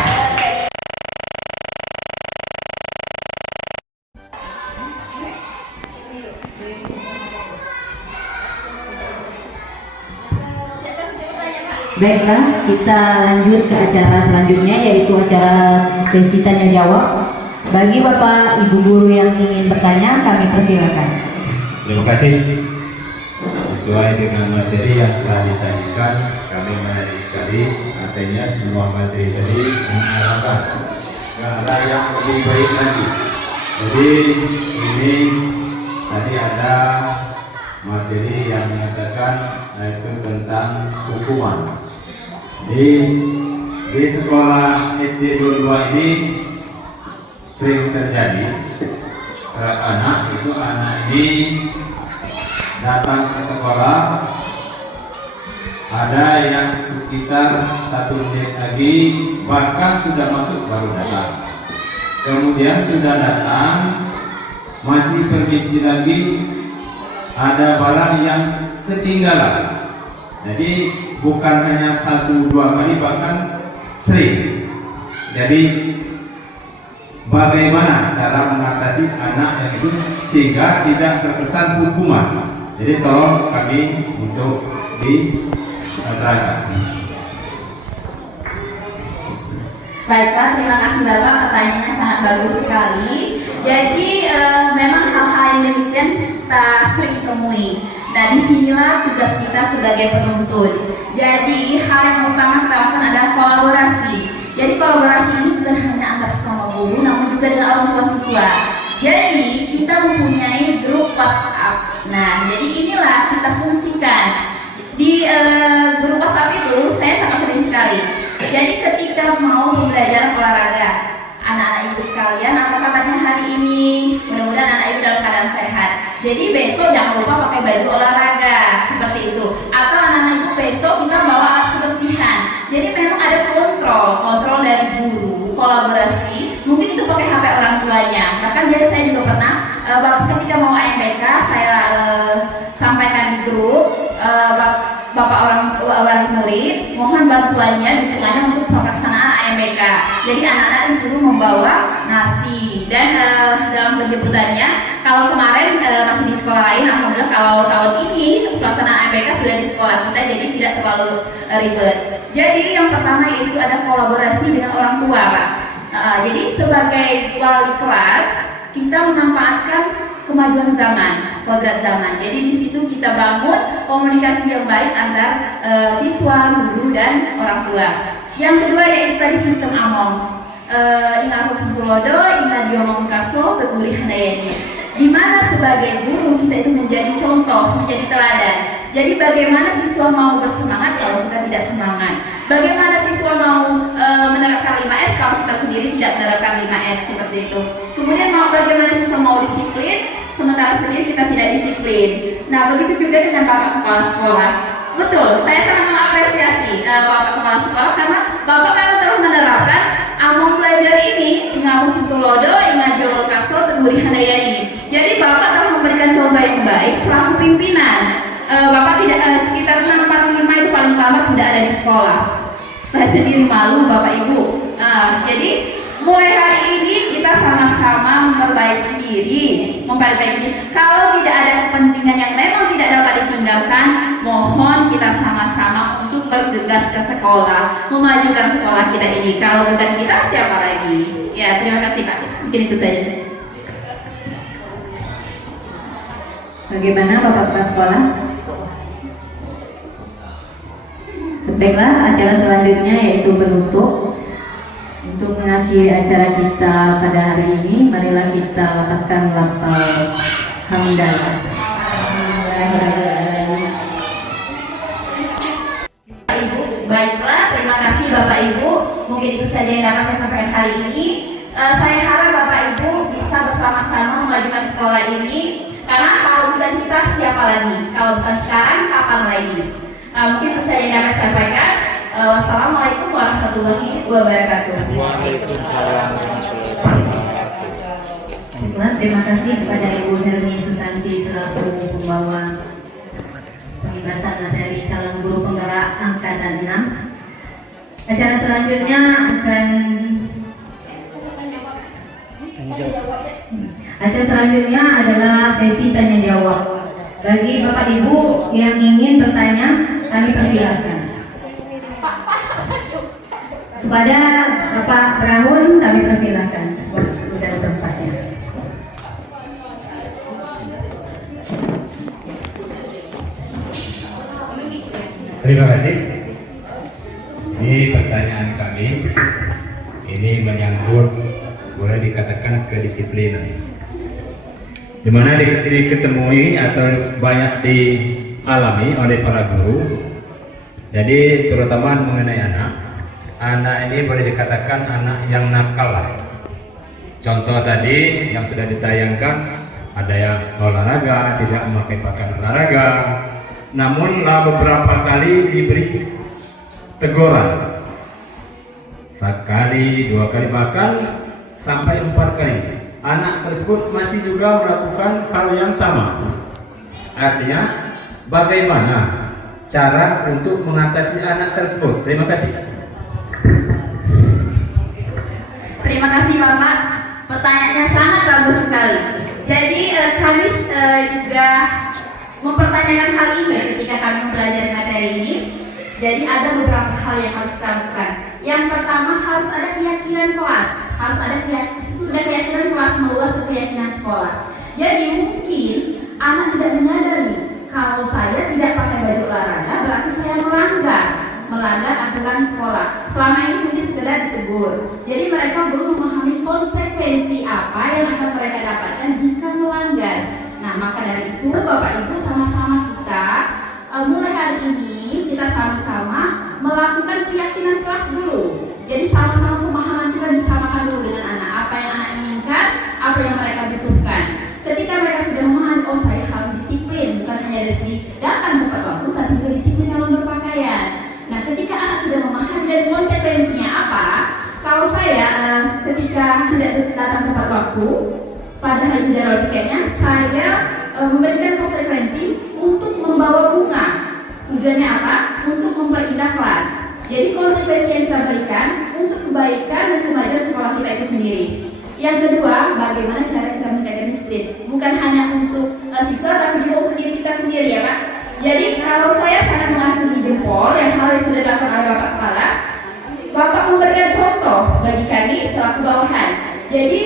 Baiklah, kita lanjut ke acara selanjutnya, yaitu acara sesi tanya jawab. Bagi Bapak Ibu guru yang ingin bertanya, kami persilakan. Terima kasih. Sesuai dengan materi yang telah disajikan, kami menarik sekali. Artinya semua materi tadi mengarahkan ke arah yang lebih baik lagi. Jadi ini tadi ada materi yang menyatakan yaitu tentang hukuman. Di sekolah SD 22 ini sering terjadi anak ini datang ke sekolah, ada yang sekitar 1 menit lagi bahkan sudah masuk baru datang, kemudian sudah datang masih permisi lagi, ada barang yang ketinggalan. Jadi bukan hanya 1-2 kali, bahkan sering. Jadi bagaimana cara mengatasi anak yang itu sehingga tidak terkesan hukuman? Jadi tolong kami untuk diterangkan. Baiklah, terima kasih Bapak, pertanyaannya sangat bagus sekali. Jadi memang hal-hal yang demikian kita sering temui. Nah, disinilah tugas kita sebagai penuntut. Jadi hal yang utama kita lakukan adalah kolaborasi. Jadi kolaborasi ini bukan hanya antar sesama guru, namun juga dengan orang tua siswa. Jadi kita mempunyai grup WhatsApp. Nah, jadi inilah kita fungsikan. Di grup WhatsApp itu saya sangat sering sekali. Jadi ketika mau pembelajaran olahraga, anak-anak ibu sekalian, apa kabarnya hari ini? Mudah-mudahan anak ibu dalam keadaan sehat. Jadi besok jangan lupa pakai baju olahraga seperti itu. Atau anak-anak ibu besok kita bawa alat kebersihan. Jadi memang ada kontrol dari guru, kolaborasi. Mungkin itu pakai HP orang tuanya. Bahkan jadi saya juga pernah ketika mau AMBK saya sampaikan di grup. Bapak orang murid, mohon bantuannya dukungannya untuk pelaksanaan AMBK. Jadi anak-anak disuruh membawa nasi dan dalam penjemputannya, kalau kemarin masih di sekolah lain, alhamdulillah kalau tahun ini pelaksanaan AMBK sudah di sekolah kita, jadi tidak terlalu ribet. Jadi yang pertama itu ada kolaborasi dengan orang tua, Pak. Jadi sebagai wali kelas kita memanfaatkan kemajuan zaman, kodrat zaman. Jadi di situ kita bangun komunikasi yang baik antar siswa, guru dan orang tua. Yang kedua yaitu tadi sistem among. Ingat Tulodo, ingat diomong kaso, teguri handayani. Di mana sebagai guru kita itu menjadi contoh, menjadi teladan. Jadi bagaimana siswa mau bersemangat kalau kita tidak semangat? Bagaimana siswa mau menerapkan 5S kalau kita sendiri tidak menerapkan 5S seperti itu? Kemudian bagaimana siswa mau disiplin sementara sendiri kita tidak disiplin? Nah, begitu juga dengan Bapak Kepala Sekolah. Betul, saya sangat mengapresiasi Bapak Kepala Sekolah karena Bapak memang telah menerapkan among belajar ini dengan Tulodo, ingat Jol Kaso, teguri handayani. Jadi Bapak telah memberikan contoh yang baik selaku pimpinan. Bapak tidak sekitar 6-4-5 itu paling lambat sudah ada di sekolah. Saya sendiri malu Bapak Ibu. Jadi mulai hari ini kita sama-sama memperbaiki diri. Kalau tidak ada kepentingan yang memang tidak dapat ditinggalkan, mohon kita sama-sama untuk bergegas ke sekolah, memajukan sekolah kita ini. Kalau bukan kita, siapa lagi? Ya, terima kasih Pak. Mungkin itu saja. Bagaimana Bapak Kepala Sekolah? Baiklah, acara selanjutnya yaitu penutup. Untuk mengakhiri acara kita pada hari ini, marilah kita lepaskan lafal hamdalah. Baiklah, terima kasih. hari ini. Saya harap Bapak Ibu bisa bersama-sama memajukan sekolah ini, karena kalau bukan kita siapa lagi? Kalau bukan sekarang, kapan lagi? Mungkin itu saja yang dapat saya sampaikan. Wassalamualaikum warahmatullahi wabarakatuh. Waalaikumsalam warahmatullahi wabarakatuh. Terima kasih kepada Ibu Hermi Susanti selaku pembawa pembebasan materi calon guru penggerak angkatan 6. Acara selanjutnya adalah sesi tanya jawab. Bagi Bapak Ibu yang ingin bertanya, kami persilakan. Kepada Bapak Brahun, kami persilakan. Sudah ada tempatnya. Terima kasih. Ini pertanyaan kami. Ini menyangkut, boleh dikatakan, kedisiplinan, di mana diketemui atau banyak dialami oleh para guru. Jadi terutama mengenai anak ini boleh dikatakan anak yang nakal lah. Contoh tadi yang sudah ditayangkan, ada yang olahraga, tidak memakai pakaian olahraga, namun beberapa kali diberi teguran, sekali, 2 kali, bahkan sampai 4 kali. Anak tersebut masih juga melakukan hal yang sama. Artinya, bagaimana cara untuk mengatasi anak tersebut? Terima kasih. Terima kasih Bapak, pertanyaannya sangat bagus sekali. Jadi kami juga mempertanyakan hal ini ketika kami mempelajari materi ini. Jadi ada beberapa hal yang harus kita lakukan. Yang pertama, harus ada keyakinan kelas, harus ada keyakinan kelas meluas ke keyakinan sekolah. Jadi mungkin anak tidak menyadari kalau saya tidak pakai baju olahraga berarti saya melanggar aturan sekolah. Selama ini mungkin sekedar ditegur. Jadi mereka belum memahami konsekuensi apa yang akan mereka dapatkan jika melanggar. Nah, maka dari itu Bapak Ibu sama-sama kita mulai hari ini kita sama-sama melakukan keyakinan kelas dulu. Jadi sama-sama pemahaman kita disamakan dulu dengan anak. Apa yang anak inginkan, apa yang mereka butuhkan. Ketika mereka sudah memahami, oh saya harus disiplin, bukan hanya dari segi datang tepat waktu, tapi juga disiplin dalam berpakaian. Nah, ketika anak sudah memahami dan konsekuensinya apa, kalau saya ketika tidak datang tepat waktu, padahal di jadwal piketnya, saya memberikan konsekuensi untuk membawa bunga. Tujuannya apa? Untuk memperindah kelas. Jadi konsekuensi yang kita berikan untuk kebaikan dan kemajuan sekolah kita itu sendiri. Yang kedua, bagaimana cara kita menjaga disiplin? Bukan hanya untuk siswa, tapi juga untuk diri kita sendiri ya Pak. Jadi kalau saya sangat mengacungi jempol yang hal yang sudah dilakukan oleh Bapak Kepala, Bapak memberikan contoh bagi kami selaku bawahan. Jadi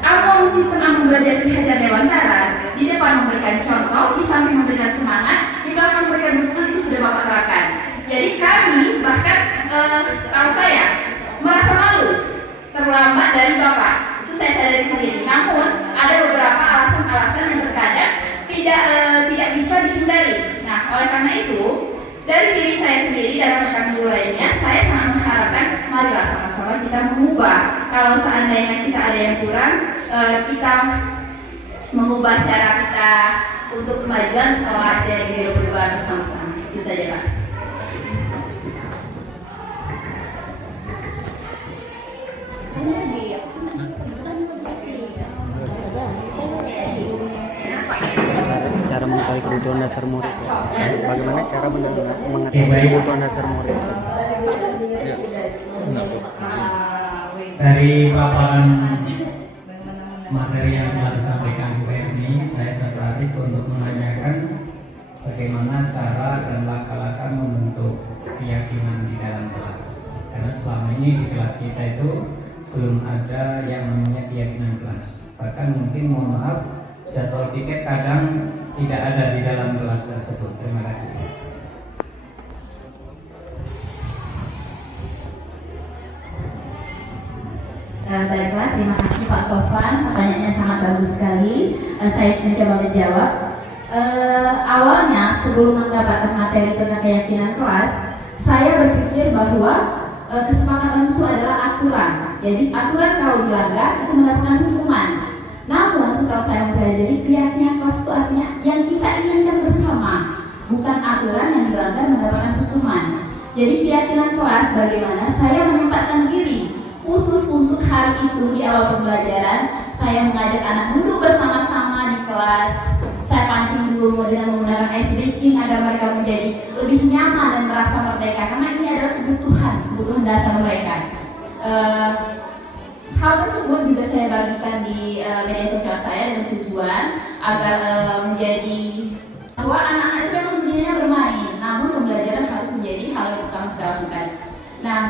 Among sistem Among belajar di Hajar Dewantara, di depan memberikan contoh, di samping memberikan semangat, di belakang memberikan dukungan, itu sudah Bapak terapkan. Jadi kami bahkan kalau saya merasa malu terlambat dari Bapak, itu saya sadari sendiri. Namun ada beberapa alasan-alasan yang terkadang tidak bisa dihindari. Nah, oleh karena itu dari diri saya sendiri dan rekan guru lainnya, saya sangat mengharapkan marilah sama-sama kita mengubah. Kalau seandainya kita ada yang kurang, kita mengubah cara kita untuk kemajuan sekolah SD Negeri 22 bersama-sama. Itu saja Pak. Cara mengetahui kebutuhan dasar murid ya. Bagaimana cara mengetahui kebutuhan dasar murid? Dari paparan materi yang telah disampaikan Bu ini, saya tertarik untuk menanyakan bagaimana cara dan langkah-langkah membentuk keyakinan di dalam kelas. Karena selama ini di kelas kita itu belum ada yang namanya keyakinan kelas. Bahkan mungkin mohon maaf, jadwal piket kadang tidak ada di dalam kelas tersebut. Terima kasih. Baiklah, terima kasih Pak Sofan. Pertanyaannya sangat bagus sekali. Saya mencoba menjawab. Awalnya sebelum mendapatkan materi tentang keyakinan kelas, saya berpikir bahwa kesepakatan itu adalah aturan. Jadi aturan kalau dilanggar itu mendapatkan hukuman. Namun setelah saya mempelajari keyakinan kelas itu artinya yang kita inginkan bersama, bukan aturan yang dilanggar mendapatkan hukuman. Jadi keyakinan kelas bagaimana saya menyempatkan diri khusus untuk hari itu di awal pembelajaran, saya mengajak anak duduk bersama-sama di kelas. Saya pancing dulu dengan menggunakan ice breaking agar mereka menjadi lebih nyaman dan merasa merdeka, karena ini adalah kebutuhan dasar mereka. Hal tersebut juga saya bagikan di media sosial saya dengan tujuan agar menjadi bahwa anak-anak itu memang dunianya bermain, namun pembelajaran harus menjadi hal yang utama kita lakukan. Nah,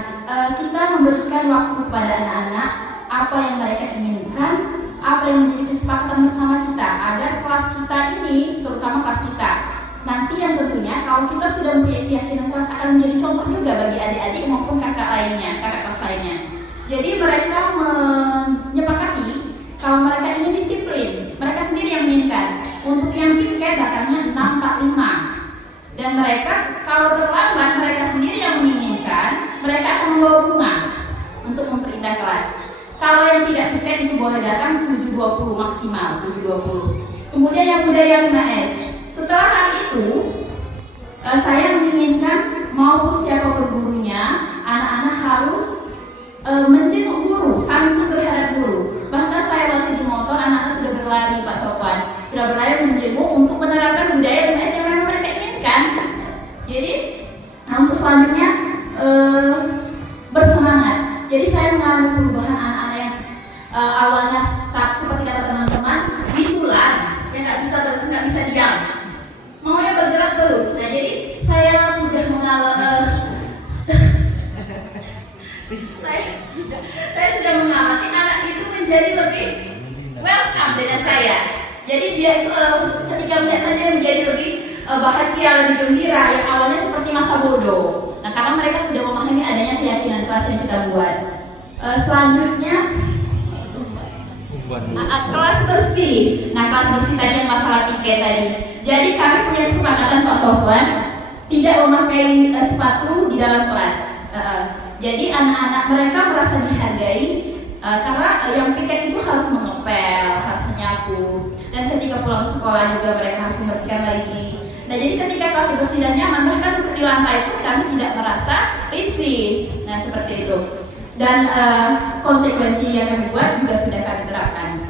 kita memberikan waktu kepada anak-anak apa yang mereka inginkan, apa yang menjadi kesepakatan bersama kita agar kelas kita ini, terutama kelas kita nanti yang tentunya kalau kita sudah mempunyai keyakinan kelas akan menjadi contoh juga bagi adik-adik maupun kakak kelas lainnya. Jadi mereka menyepakati kalau mereka ingin disiplin, mereka sendiri yang menginginkan. Untuk yang piket datangnya 645, dan mereka kalau terlambat mereka sendiri yang menginginkan, mereka akan membawa bunga untuk memperindah kelas. Kalau yang tidak piket itu boleh datang 7.20 maksimal 7.20. Kemudian yang budaya 5S. Setelah hari itu saya menginginkan maupun siapapun gurunya, anak-anak harus menjenguk guru, santun terhadap guru. Bahkan saya masih di motor, anak-anak sudah berlari, Pak Sofwan, sudah berlari menjenguk untuk menerapkan budaya 5S yang memang mereka inginkan. Jadi untuk selanjutnya bersemangat. Jadi saya mengalami perubahan anak-anak yang awalnya seperti kata teman-teman bisulan, yang nggak bisa diam, maunya bergerak terus. Nah jadi saya sudah mengalami saya sudah mengamati anak itu menjadi lebih welcome dengan saya. Jadi dia itu ketika melihat saya menjadi lebih bahagia, lebih gembira, yang awalnya seperti masa bodoh. Nah karena mereka sudah memahami adanya keyakinan kelas yang kita buat. Selanjutnya kelas bersih. Nah kelas bersih tadi yang masalah piket tadi. Jadi kami punya kesepakatan Pak Sofwan tidak memakai sepatu di dalam kelas. Jadi anak-anak mereka merasa dihargai karena yang piket itu harus mengepel, harus menyapu, dan ketika pulang sekolah juga mereka harus membersihkan lagi. Nah jadi ketika kelas bersih dan nyaman, bahkan untuk di lantai pun kami tidak merasa risih. Nah seperti itu. Dan konsekuensi yang kami buat juga sudah kami terapkan.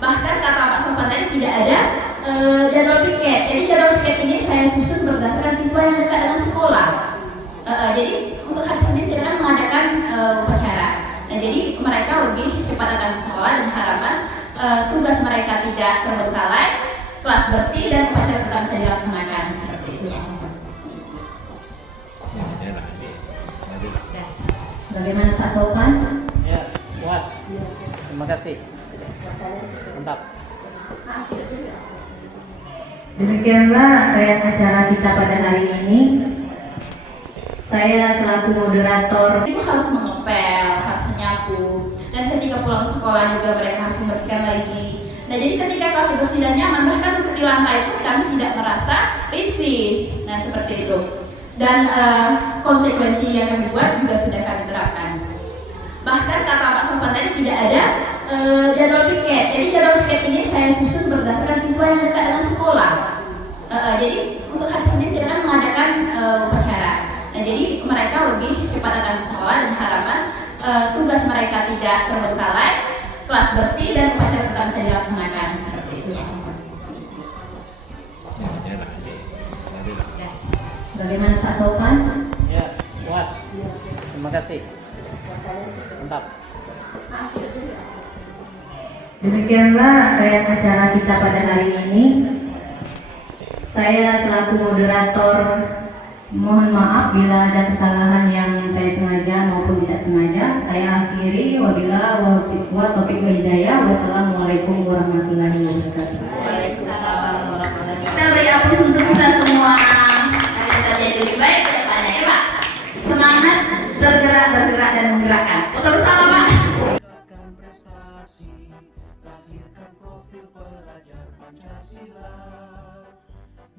Bahkan kata Pak Sofwan tadi tidak ada jadwal piket. Jadi jadwal piket ini saya susun berdasarkan siswa yang dekat dengan sekolah. Jadi untuk hari Senin kita kan mengadakan upacara. Nah jadi mereka lebih cepat datang ke sekolah dan harapan tugas mereka tidak terbengkalai, kelas bersih dan upacara tetap bisa dilaksanakan seperti itu. Bagaimana Pak Sofwan? Ya, puas. Terima kasih. Mantap. Demikianlah rangkaian acara kita pada hari ini. Saya selaku moderator Itu harus mengepel, harus menyapu, dan ketika pulang sekolah juga mereka harus membersihkan lagi. Nah jadi ketika kelas bersih dan nyaman, bahkan untuk di lantai pun kami tidak merasa risih. Nah seperti itu. Dan konsekuensi yang kami buat juga sudah kami terapkan. Bahkan kata Pak Sofwan tadi tidak ada jadwal piket. Jadi jadwal piket ini saya susun berdasarkan siswa yang dekat dengan sekolah. Jadi untuk hari Senin kita kan mengadakan upacara. Nah jadi mereka lebih cepat datang ke sekolah dan harapan tugas mereka tidak terbengkalai, kelas bersih dan upacara tetap bisa dilaksanakan seperti itu. Bagaimana Pak Sofwan? Ya, puas. Terima kasih. Mantap. Demikianlah rangkaian acara kita pada hari ini. Saya selaku moderator mohon maaf bila ada kesalahan yang saya sengaja maupun tidak sengaja. Saya akhiri wabillahi taufiq wal hidayah. Wassalamualaikum warahmatullahi wabarakatuh. Waalaikumsalam warahmatullahi wabarakatuh. Kita beri aplaus untuk kita semua. Kita jadi lebih baik ke depannya ya Pak. Semangat, bergerak dan menggerakkan. Foto bersama Pak. Prestasi, lahirkan profil pelajar Pancasila.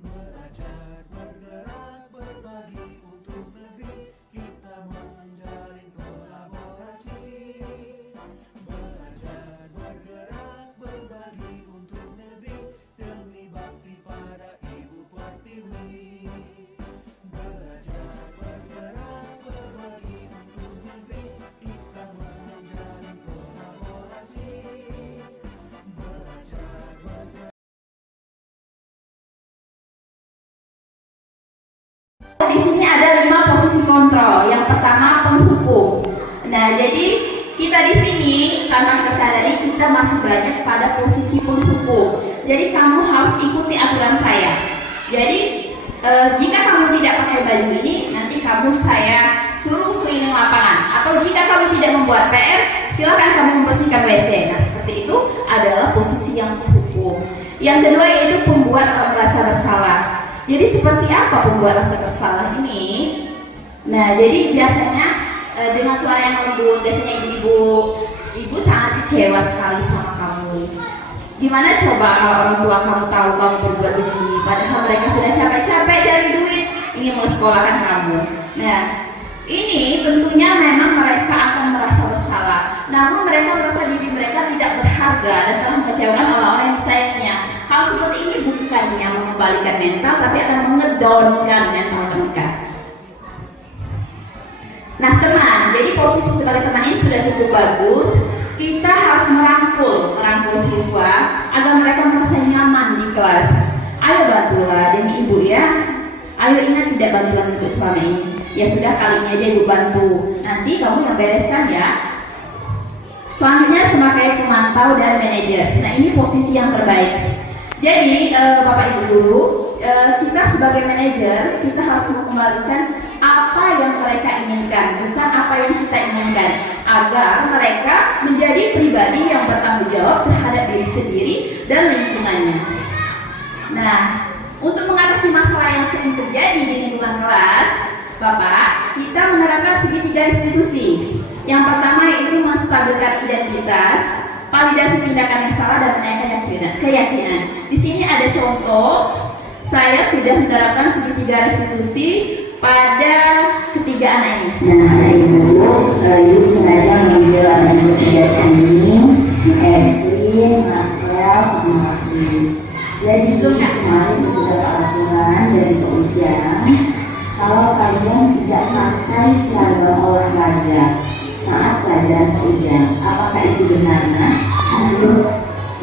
Belajar, bergerak, berbagi untuk negeri kita menjadi Di sini ada 5 posisi kontrol. Yang pertama penghukum. Nah, jadi kita di sini tanpa kita sadari kita masih banyak pada posisi penghukum. Jadi kamu harus ikuti aturan saya. Jadi jika kamu tidak pakai baju ini, nanti kamu saya suruh keliling lapangan. Atau jika kamu tidak membuat PR, silakan kamu membersihkan WC. Nah, seperti itu adalah posisi yang penghukum. Yang kedua yaitu pembuat orang merasa bersalah. Jadi seperti apa pembuat rasa bersalah ini? Nah, jadi biasanya dengan suara yang lembut, biasanya ibu sangat kecewa sekali sama kamu. Gimana coba kalau orang tua kamu tahu kamu berbuat begini, padahal mereka sudah capek-capek cari duit, ingin mensekolahkan kamu. Nah, ini tentunya memang mereka akan merasa bersalah. Namun mereka merasa diri mereka tidak berharga dan telah mengecewakan orang-orang yang disayanginya. Hal seperti ini bukannya mengembalikan mental, tapi akan mengedownkan mental mereka. Nah teman, jadi posisi sebagai teman ini sudah cukup bagus. Kita harus merangkul siswa agar mereka merasa nyaman di kelas. Ayo bantulah demi ibu ya. Ayo ingat tidak bantuan ibu selama ini. Ya sudah, kali ini aja ibu bantu. Nanti kamu yang bereskan ya. Selanjutnya sebagai pemantau dan manajer. Nah ini posisi yang terbaik. Jadi Bapak Ibu guru, kita sebagai manajer kita harus mengembalikan apa yang mereka inginkan, bukan apa yang kita inginkan, agar mereka menjadi pribadi yang bertanggung jawab terhadap diri sendiri dan lingkungannya. Nah, untuk mengatasi masalah yang sering terjadi di lingkungan kelas, Bapak, kita menerapkan segitiga institusi. Yang pertama yaitu menstabilkan identitas, validasi tindakan yang salah dan menaikkan keyakinan. Di sini ada contoh, saya sudah menerapkan segitiga institusi pada ketiga anak ini. Nah, ibu sengaja mengambil anak ibu kegiatan ini, Edwin, Marcel, sama Masih. Jadi kemarin sudah aturan dari Keujang, kalau kalian tidak pakai seragam olahraga saat pelajaran Keujang, apakah itu benar? Nah,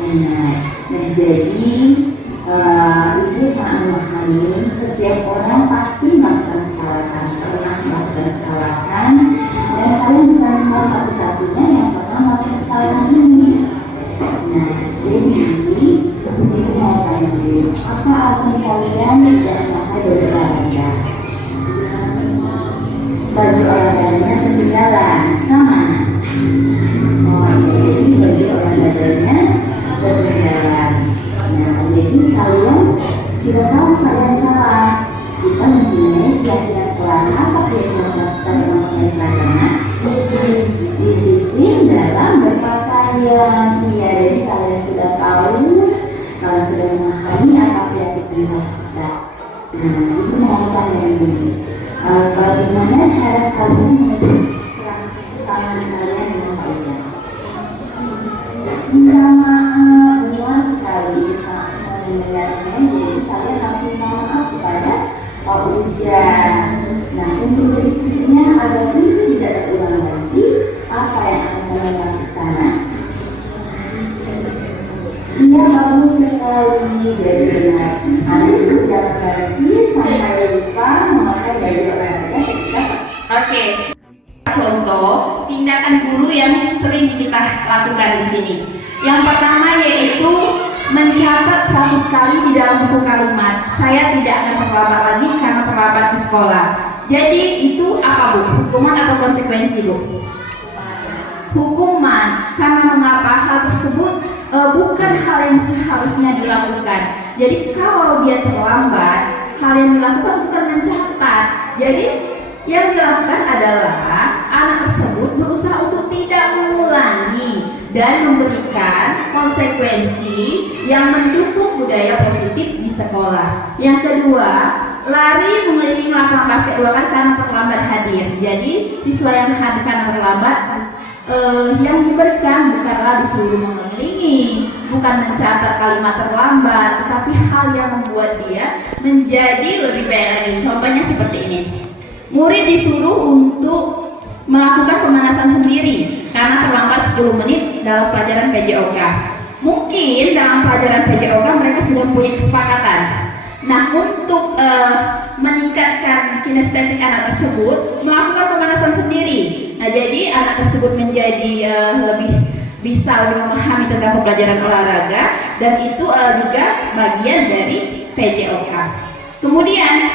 benar. Nah, jadi ibu sangat memahami setiap orang pasti melakukan kesalahan, pernah melakukan kesalahan, dan kalian bukan salah satu-satunya yang pernah melakukan kesalahan ini. Nah, jadi ibu mau tanya dulu, apa alasan kalian tidak memakai baju olahraga? Baju olahraganya ketinggalan, sama. Oh, jadi baju olahraganya ketinggalan. Nah, jadi kalian sudah tahu kalian salah. Kita mempunyai keyakinan kelas. Apa keyakinan kelas kita yang mempunyai seragam? Disiplin dalam berpakaian. Ya, jadi kalian sudah tahu, kalian sudah memahami apa keyakinan kelas kita. Nah, ini mau tanya ini. Bagaimana cara kalian menulis kesalahan kalian dengan kalian? Minta maaf, benar sekali saat mendengarnya. Jadi kalian langsung maaf kepada Pak Ujan. Nah, untuk berikutnya agar ini tidak terulang lagi, apa yang akan kalian lakukan? Iya, bagus sekali. Jadi benar, anak itu jangan berhenti sampai lupa memakai baju olahraga ketika. Oke. Contoh tindakan guru yang sering kita lakukan di sini. Yang pertama yaitu mencatat 100 kali di dalam buku kalimat. Saya tidak akan terlambat lagi karena terlambat ke sekolah. Jadi itu apa Bu? Hukuman atau konsekuensi Bu? Hukuman. Karena mengapa hal tersebut bukan hal yang seharusnya dilakukan. Jadi kalau dia terlambat, hal yang dilakukan bukan mencatat. Jadi yang dilakukan adalah anak tersebut berusaha untuk tidak mengulangi dan memberikan konsekuensi yang mendukung budaya positif di sekolah. Yang kedua, lari mengelilingi lapangan basket 2 kali karena terlambat hadir. Jadi siswa yang hadir karena terlambat, yang diberikan bukanlah disuruh mengelilingi, bukan mencatat kalimat terlambat, tetapi hal yang membuat dia menjadi lebih baik lagi. Contohnya seperti ini. Murid disuruh untuk melakukan pemanasan sendiri karena terlambat 10 menit dalam pelajaran PJOK. Mungkin dalam pelajaran PJOK mereka sudah punya kesepakatan. Nah, untuk meningkatkan kinestetik anak tersebut, melakukan pemanasan sendiri. Nah, jadi anak tersebut menjadi lebih memahami tentang pembelajaran olahraga, dan itu juga bagian dari PJOK. Kemudian,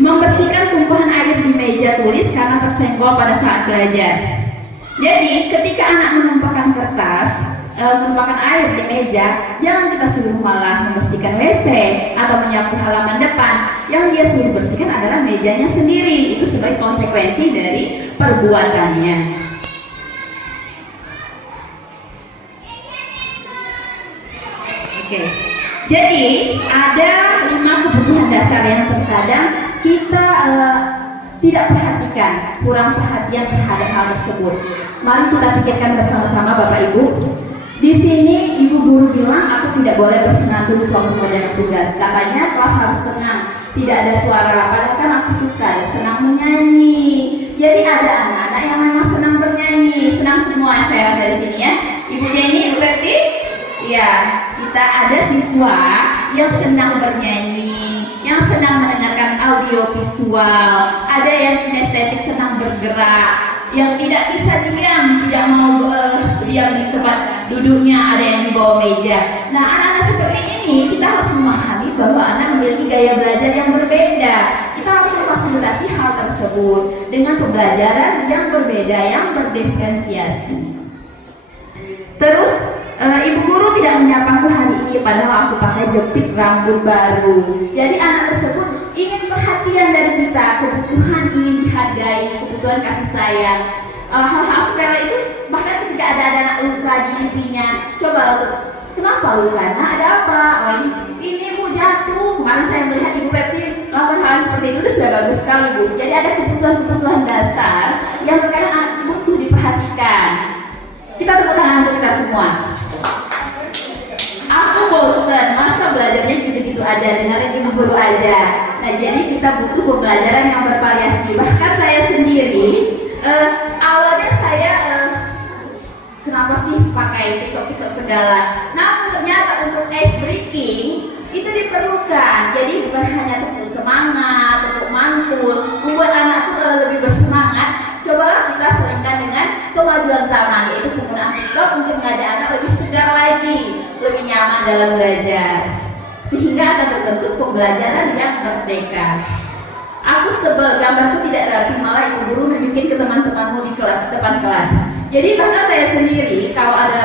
membersihkan tumpahan air di meja tulis karena tersenggol pada saat belajar. Jadi, ketika anak menumpahkan menumpahkan air di meja, jangan kita suruh malah membersihkan WC atau menyapu halaman depan. Yang dia suruh bersihkan adalah mejanya sendiri. Itu sebagai konsekuensi dari perbuatannya. Oke. Jadi ada 5 kebutuhan dasar yang terkadang kita tidak perhatikan, kurang perhatian terhadap hal tersebut. Mari kita pikirkan bersama-sama Bapak Ibu. Di sini Ibu guru bilang aku tidak boleh bersenandung sewaktu mengerjakan tugas. Katanya kelas harus tenang, tidak ada suara. Padahal kan aku suka, senang menyanyi. Jadi ada anak-anak yang memang senang bernyanyi, senang semua saya rasa di sini ya. Ibu Jenny, Ibu Betty, ya kita ada siswa yang senang bernyanyi, yang senang mendengarkan audio visual, ada yang kinestetik senang bergerak, yang tidak bisa diam, tidak mau diam di tempat duduknya, ada yang di bawah meja. Nah, anak-anak seperti ini kita harus memahami bahwa anak memiliki gaya belajar yang berbeda. Kita harus memfasilitasi hal tersebut dengan pembelajaran yang berbeda, yang berdiferensiasi. Terus ibu guru tidak menyapaku hari ini padahal aku pakai jepit rambut baru. Jadi anak tersebut ingin perhatian dari kita, kebutuhan ingin dihargai, kebutuhan kasih sayang. Hal-hal sepele itu bahkan ketika ada anak luka di pipinya, coba kenapa luka? Nah, ada apa? Oh, ini Bu jatuh. Kemarin saya melihat Ibu Pepti melakukan hal seperti itu sudah bagus sekali Bu. Jadi ada kebutuhan-kebutuhan dasar yang terkadang anak butuh diperhatikan. Kita tepuk tangan untuk kita semua. Aku bosan, masa belajarnya gitu-gitu aja, dengerin ibu guru aja. Nah, jadi kita butuh pembelajaran yang bervariasi. Bahkan saya sendiri, awalnya saya kenapa sih pakai TikTok segala? Namun ternyata untuk ice breaking itu diperlukan. Jadi bukan hanya tepuk semangat, tepuk mantul, membuat anak itu lebih bersemangat. Cobalah kita seringkan dengan kemajuan zaman, yaitu penggunaan TikTok untuk mengajak anak lebih segar lagi, lebih nyaman dalam belajar, sehingga akan terbentuk pembelajaran yang merdeka. Aku sebel, gambarku tidak rapi, malah ibu guru nunjukin ke teman-temanmu di depan kelas. Jadi bahkan saya sendiri, kalau ada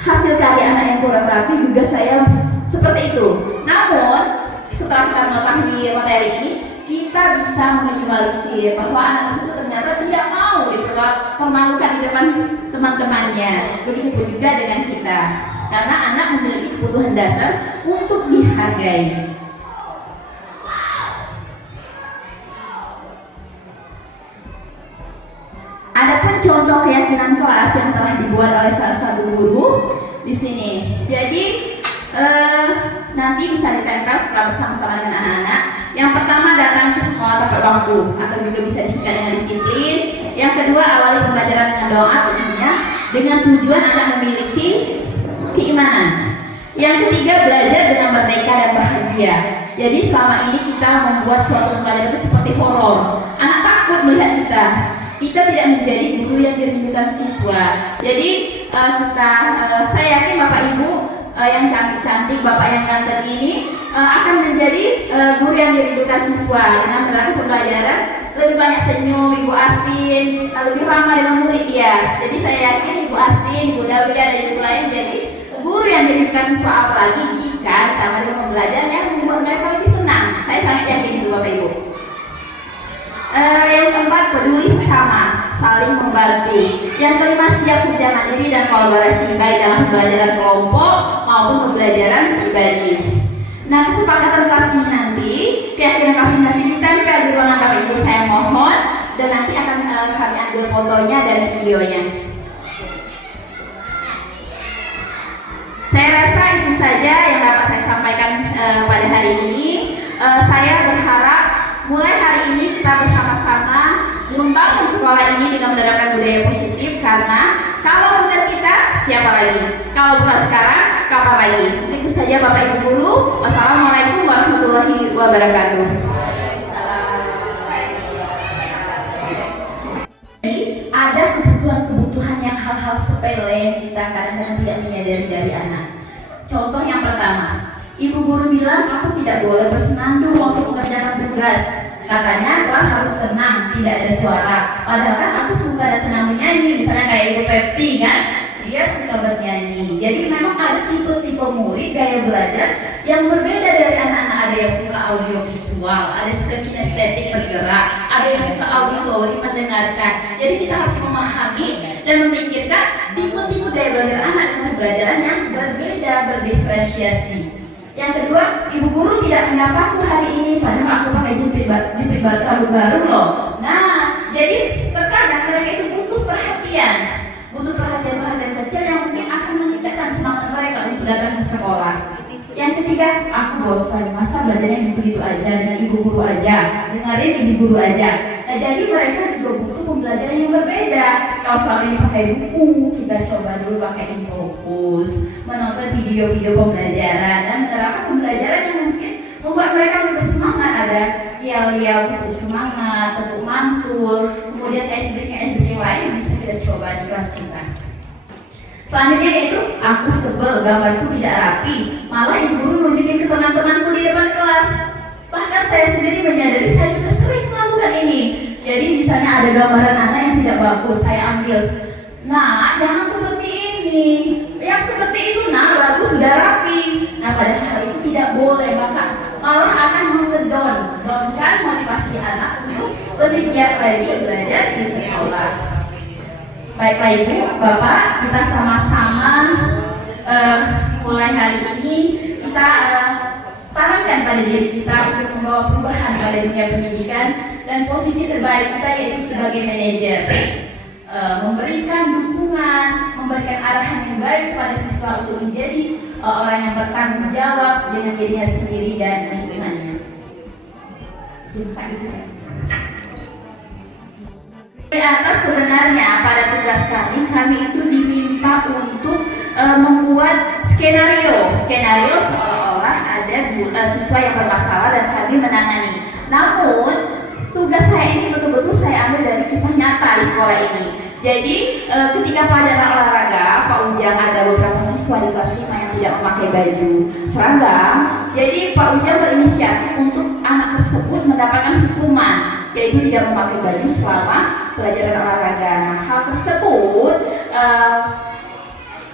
hasil karya anak yang kurang rapi, juga saya seperti itu. Namun, setelah kita mengetahui materi ini, kita bisa meminimalisir bahwa anak tersebut ternyata tidak mau dipermalukan di depan teman-temannya. Begitu juga dengan kita, karena anak memiliki kebutuhan dasar untuk dihargai. Adapun contoh keyakinan kelas yang telah dibuat oleh salah satu guru di sini. Jadi nanti bisa ditempel setelah bersama-sama dengan anak-anak. Yang pertama, datang ke sekolah tepat waktu atau juga bisa disebut dengan disiplin. Yang kedua, awali pembelajaran dengan doa tentunya dengan tujuan anak memiliki keimanan. Yang ketiga, belajar dengan merdeka dan bahagia. Jadi selama ini kita membuat suatu pembelajaran itu seperti horor. Anak takut melihat kita. Kita tidak menjadi guru yang dirindukan siswa. Jadi saya yakin Bapak Ibu yang cantik-cantik, Bapak yang ganteng ini akan menjadi guru yang dirindukan siswa dengan melalui pembelajaran lebih banyak senyum. Ibu Astin lebih ramah dengan murid ya. Jadi saya yakin Ibu Astin, Ibu Dawia dan Ibu lain jadi guru yang dirindukan siswa, apalagi jika ditambah dengan pembelajaran yang membuat mereka lebih senang. Saya sangat yakin itu Bapak Ibu. Yang keempat, peduli sesama, saling membantu. Yang kelima, siap kerja mandiri dan kolaborasi baik dalam pembelajaran kelompok maupun pembelajaran pribadi. Nah, kesepakatan kelas ini nanti, keyakinan kelas ini nanti ditempel di ruangan Bapak Ibu, saya mohon, dan nanti akan kami ambil fotonya dan videonya. Saya rasa itu saja yang dapat saya sampaikan pada hari ini. Saya berharap mulai hari ini kita bersama-sama membangun sekolah ini dengan menerapkan budaya positif, karena kalau bukan kita, siapa lagi? Kalau bukan sekarang, kapan lagi? Itu saja Bapak Ibu Guru. Wassalamualaikum warahmatullahi wabarakatuh. Jadi ada kebutuhan-kebutuhan yang hal-hal sepele yang kita kadang-kadang tidak menyadari dari anak. Contoh yang pertama, ibu guru bilang aku tidak boleh bersenandung waktu mengerjakan tugas. Katanya kelas harus tenang, tidak ada suara. Padahal kan aku suka dan senang menyanyi, misalnya kayak Ibu Pepti kan, dia suka bernyanyi. Jadi memang ada tipe-tipe murid gaya belajar yang berbeda dari anak-anak. Ada yang suka audio visual, ada yang suka kinestetik bergerak, ada yang suka auditori mendengarkan. Jadi kita harus memahami dan memikirkan tipe-tipe gaya belajar anak dengan pembelajaran yang berbeda, berdiferensiasi. Yang kedua, ibu guru tidak menyapa tuh hari ini, padahal aku pakai jepit baru loh. Nah, jadi terkadang mereka itu butuh perhatian kecil yang mungkin akan meningkatkan semangat mereka untuk datang ke sekolah. Yang ketiga, aku bosan, masa belajarnya gitu-gitu aja dengan ibu guru aja, dengerin ibu guru aja. Nah, jadi mereka juga butuh pembelajaran yang berbeda. Kalau selama ini pakai buku, kita coba dulu pakai Infokus, menonton video-video pembelajaran dan menerapkan pembelajaran yang mungkin membuat mereka lebih bersemangat. Ada yel-yel untuk semangat, tepuk mantul, kemudian SBK lain yang bisa kita coba di kelas kita. Selanjutnya itu, aku sebel gambarku tidak rapi, malah ibu guru nunjukin ke teman-temanku di depan kelas. Bahkan saya sendiri menyadari saya juga sering melakukan ini. Jadi misalnya ada gambaran anak yang tidak bagus, saya ambil. Nah, jangan seperti ini. Yang seperti itu, nah bagus sudah rapi. Nah, padahal itu tidak boleh, maka malah akan mengedonkan motivasi anak untuk lebih giat lagi belajar di sekolah. Baik Ibu, Bapak, kita sama-sama mulai hari ini kita tanamkan pada diri kita untuk membawa perubahan pada dunia pendidikan dan posisi terbaik kita yaitu sebagai manajer, memberikan dukungan, memberikan arahan yang baik kepada siswa untuk menjadi orang yang bertanggung jawab dengan dirinya sendiri dan lingkungannya. Terima kasih. Di atas sebenarnya pada tugas kami itu diminta untuk membuat skenario seolah-olah ada siswa yang bermasalah dan kami menangani. Namun tugas saya ini betul-betul saya ambil dari kisah nyata di sekolah ini. Jadi ketika pelajaran olahraga, Pak Ujang ada beberapa siswa di kelas 5 yang tidak memakai baju seragam. Jadi Pak Ujang berinisiatif untuk anak tersebut mendapatkan hukuman, yaitu tidak memakai baju selama pelajaran olahraga. Nah, hal tersebut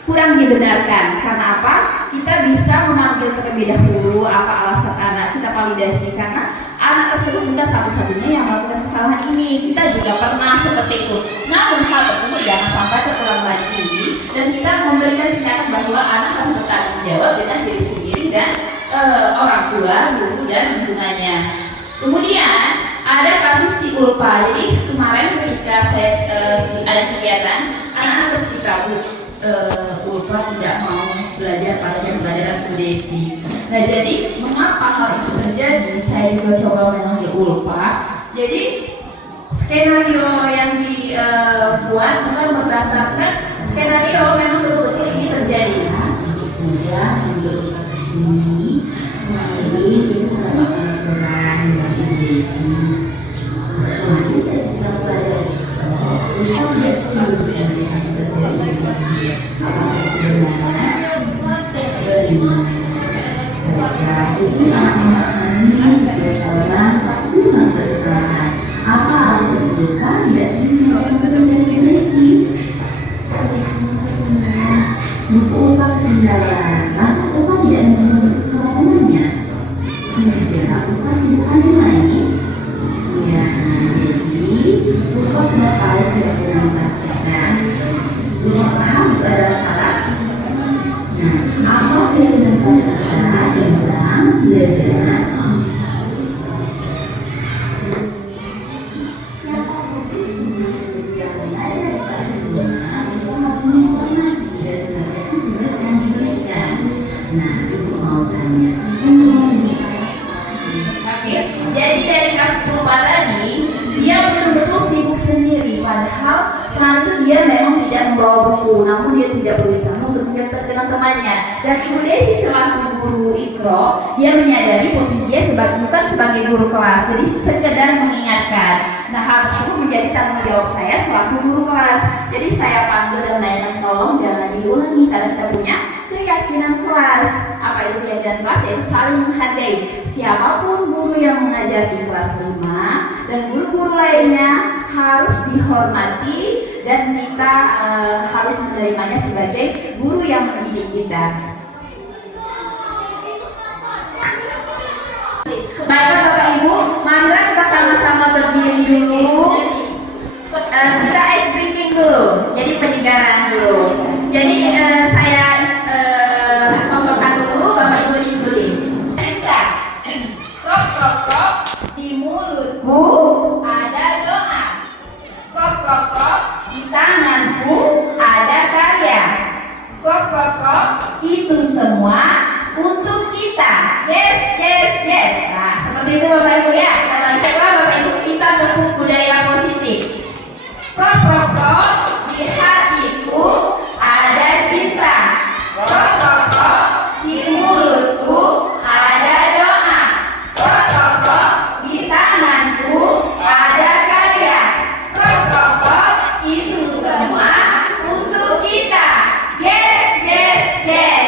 kurang dibenarkan. Karena apa? Kita bisa mengambil terlebih dahulu apa alasan anak, kita validasi karena anak tersebut bukan satu-satunya yang melakukan kesalahan ini. Kita juga pernah seperti itu. Namun hal tersebut jangan sampai terulang lagi dan kita memberikan tindakan bahwa anak harus bertanggung jawab dengan diri sendiri dan orang tua, guru dan lingkungannya. Kemudian ada kasus si Ulpa. Jadi kemarin ketika saya ada kegiatan, anak-anak bersikap Ulpa tidak mau belajar pada jam pelajaran Desi. Nah, jadi mengapa hal itu terjadi? Saya juga coba memanggil Ulpa. Jadi skenario yang dibuat bukan berdasarkan skenario memang betul-betul ini terjadi. Sudah menurut ini, ini kita mendapatkan aturan dari Desi. Nanti kita pelajari. Kita tidak selalu yang terjadi. Apakah benar? Itu sangat memahami setiap orang pasti melakukan kesalahan. Apa harus dibuka? Tidak semua Desi. Buku upah kendala, lantas upah tidak memenuhi kesalahannya. Kemudian aku kasih bukannya lagi. Ya, jadi upah sudah tahu tidak pernah dipastikan. Upah paham itu adalah salah. Nah, apa yang benar salah dan benar tidak benar? Jadi dari kasus Ulpa tadi, dia betul-betul sibuk sendiri, padahal Selain itu dia memang tidak membawa buku, namun dia tidak berusaha untuk mendekat dengan temannya. Dan Ibu Desi selaku guru Ikro, dia menyadari posisi dia bukan sebagai guru kelas, jadi sekedar mengingatkan. Nah, hal tersebut menjadi tanggung jawab saya selaku guru kelas. Jadi saya panggil dan menanyakan, tolong jangan diulangi karena kita punya keyakinan kelas. Apa itu keyakinan kelas? Yaitu saling menghargai. Siapapun guru yang mengajar di kelas 5 dan guru-guru lainnya harus dihormati dan kita harus menerimanya sebagai guru yang mendidik kita. Baiklah Bapak Ibu, marilah kita sama-sama berdiri dulu. Kita ice drinking dulu, jadi penyegaran dulu. Jadi saya contohkan dulu, Bapak Ibu ikuti. Krok krok krok, di mulutku ada doa. Krok krok krok, di tanganku ada karya. Krok krok krok, itu semua untuk kita. Yes, yes, yes. Nah, seperti itu Bapak Ibu ya. Kalau setelah Bapak Ibu kita pupuk budaya positif. Krok krok krok, di hatiku ada cinta. Krok krok krok, di mulutku ada doa. Krok krok krok, di tanganku ada karya. Krok krok krok, itu semua untuk kita. Yes, yes, yes.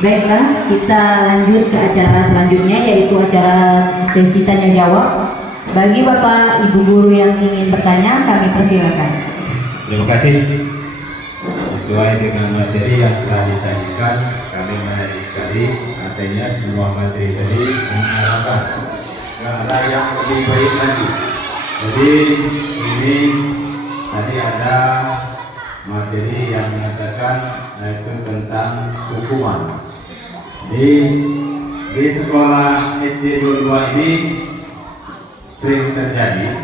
Baiklah, kita lanjut ke acara selanjutnya, yaitu acara sesi tanya jawab. Bagi Bapak Ibu guru yang ingin bertanya, kami persilakan. Terima kasih. Sesuai dengan materi yang telah disajikan, kami menarik sekali. Artinya semua materi tadi mengarahkan ke arah yang lebih baik lagi. Jadi ini tadi ada materi yang mengatakan yaitu tentang hukuman. Di sekolah SD 22 ini sering terjadi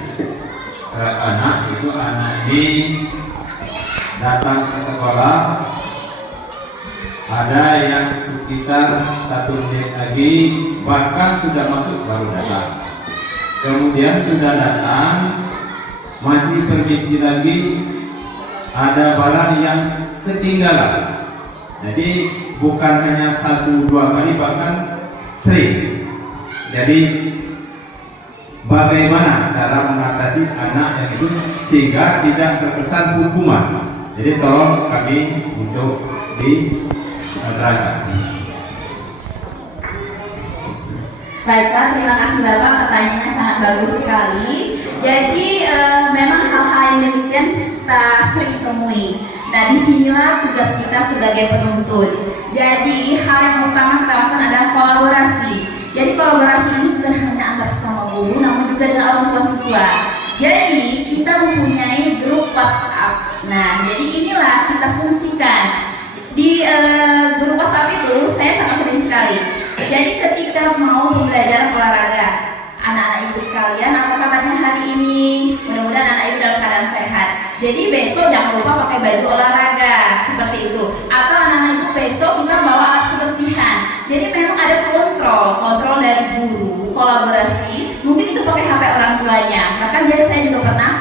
anak ini datang ke sekolah, ada yang sekitar 1 menit lagi bahkan sudah masuk baru datang, kemudian sudah datang masih permisi lagi, ada barang yang ketinggalan. Jadi bukan hanya 1-2 kali, bahkan sering. Jadi bagaimana cara mengatasi anak yang itu sehingga tidak terkesan hukuman? Jadi tolong kami untuk diterangkan. Baiklah, terima kasih Bapak, pertanyaannya sangat bagus sekali. Jadi memang hal-hal yang demikian kita sering temui. Nah, disinilah tugas kita sebagai penuntut. Jadi hal yang utama kita lakukan adalah kolaborasi. Jadi kolaborasi ini bukan hanya antar sesama guru, namun juga dengan orang tua siswa. Jadi kita mempunyai grup WhatsApp. Nah, jadi inilah kita fungsikan. Di grup WhatsApp itu saya sangat sering sekali. Jadi ketika mau pembelajaran olahraga, anak-anak ibu sekalian, apa kabarnya hari ini? Mudah-mudahan anak ibu dalam keadaan sehat. Jadi besok jangan lupa pakai baju olahraga seperti itu. Atau anak-anak ibu besok kita bawa alat kebersihan. Jadi memang ada kontrol dari guru, kolaborasi. Mungkin itu pakai HP orang tuanya. Bahkan jadi saya juga pernah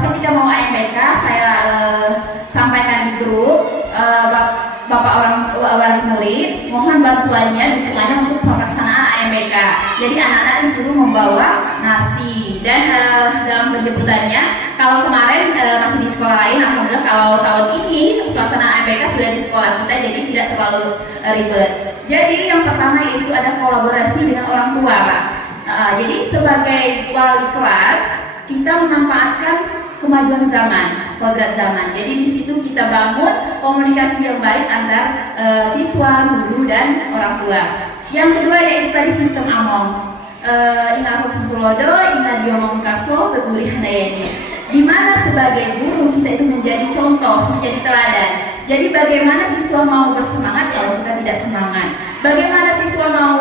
ketika mau AMBK saya sampaikan di grup Bapak orang murid, mohon bantuannya dukungannya untuk pelaksanaan AMBK. Jadi anak-anak disuruh membawa nasi dan dalam penjemputannya, kalau kemarin masih di sekolah lain, alhamdulillah kalau tahun ini pelaksanaan AMBK sudah di sekolah kita, jadi tidak terlalu ribet. Jadi yang pertama itu ada kolaborasi dengan orang tua, Pak. Jadi sebagai wali kelas kita memanfaatkan kemajuan zaman, kodrat zaman. Jadi di situ kita bangun komunikasi yang baik antar siswa, guru dan orang tua. Yang kedua yaitu tadi sistem among. Ingat Hosmulodo, ingat Diomong Kaso, Teguri Handayani. Di mana sebagai guru kita itu menjadi contoh, menjadi teladan. Jadi bagaimana siswa mau bersemangat kalau kita tidak semangat? Bagaimana siswa mau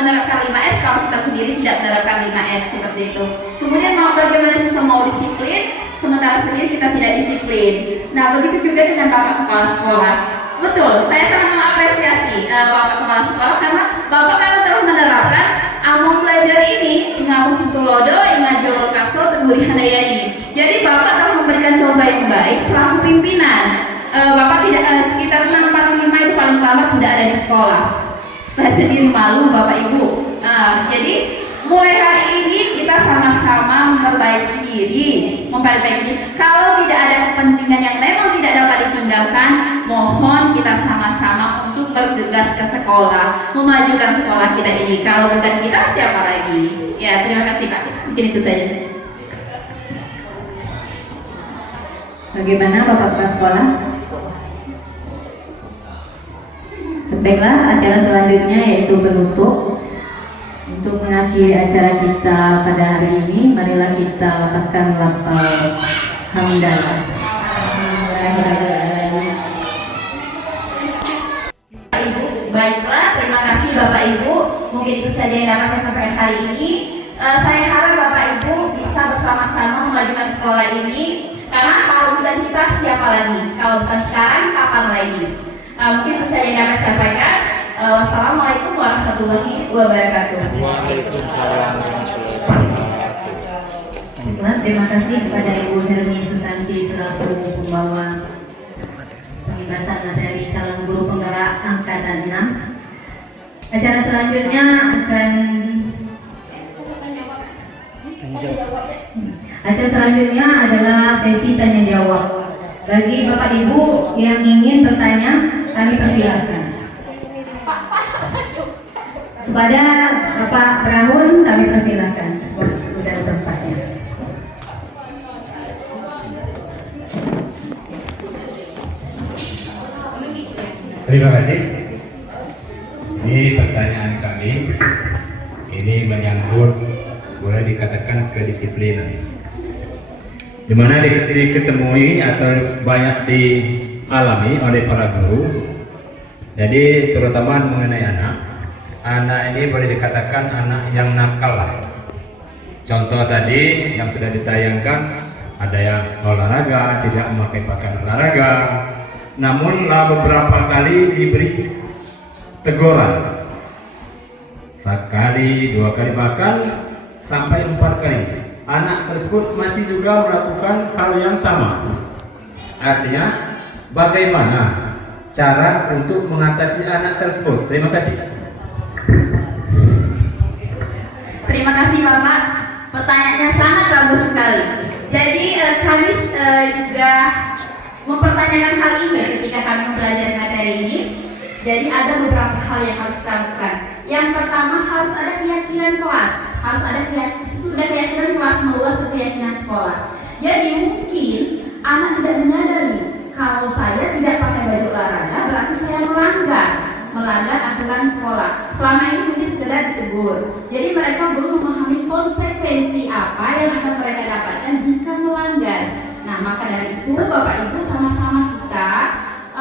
menerapkan 5S kalau kita sendiri tidak menerapkan 5S seperti itu? Kemudian bagaimana siswa mau disiplin sementara sendiri kita tidak disiplin. Nah, begitu juga dengan Bapak Kepala Sekolah. Betul, saya sangat mengapresiasi Bapak Kepala Sekolah karena Bapak memang telah menerapkan among belajar ini ngamus tulodo, ingajol kaso, teguri handayani. Jadi Bapak telah memberikan contoh yang baik selaku pimpinan. Bapak tidak sekitar 645 itu paling lambat sudah ada di sekolah. Saya sendiri malu Bapak Ibu. Jadi mulai hari ini kita sama-sama memperbaiki diri. Kalau tidak ada kepentingan yang memang tidak dapat ditinggalkan, mohon kita sama-sama untuk bergegas ke sekolah, memajukan sekolah kita ini. Kalau bukan kita, siapa lagi? Ya, terima kasih Pak. Mungkin itu saja. Bagaimana Bapak Kepala Sekolah? Baiklah, acara selanjutnya yaitu penutup. Untuk mengakhiri acara kita pada hari ini, marilah kita lepaskan lafal hamdalah. Baiklah, terima kasih Bapak Ibu. Mungkin itu saja yang dapat saya sampaikan hari ini. Saya harap Bapak Ibu bisa bersama-sama memajukan sekolah ini. Karena kalau bukan kita, siapa lagi? Kalau bukan sekarang, kapan lagi? Mungkin itu saja yang dapat saya sampaikan. Wassalamualaikum warahmatullahi wabarakatuh. Waalaikumsalam warahmatullahi wabarakatuh. Terima kasih kepada Ibu Hermi Susanti selaku pembawa pembahasan materi calon guru penggerak angkatan 6. Acara selanjutnya adalah sesi tanya jawab. Bagi Bapak Ibu yang ingin bertanya, kami persilakan. Kepada Bapak Brahun, kami persilakan. Sudah tempatnya. Terima kasih. Ini pertanyaan kami. Ini menyangkut, boleh dikatakan, kedisiplinan. Di mana diketemui atau banyak dialami oleh para guru. Jadi terutama mengenai anak ini boleh dikatakan anak yang nakal lah. Contoh tadi yang sudah ditayangkan, ada yang olahraga, tidak memakai pakaian olahraga, namun beberapa kali diberi teguran, sekali, 2 kali, bahkan sampai 4 kali. Anak tersebut masih juga melakukan hal yang sama. Artinya bagaimana cara untuk mengatasi anak tersebut? Terima kasih. Terima kasih Bapak, pertanyaannya sangat bagus sekali. Jadi kami juga mempertanyakan hal ini ketika kami mempelajari materi ini. Jadi ada beberapa hal yang harus kita lakukan. Yang pertama, harus ada keyakinan kelas, harus ada keyakinan kelas meluas ke keyakinan sekolah. Jadi mungkin anak tidak menyadari kalau saya tidak pakai baju olahraga berarti saya melanggar aturan sekolah. Selama ini mungkin sekedar ditegur. Jadi mereka belum memahami konsekuensi apa yang akan mereka dapatkan jika melanggar. Nah, maka dari itu Bapak Ibu sama-sama kita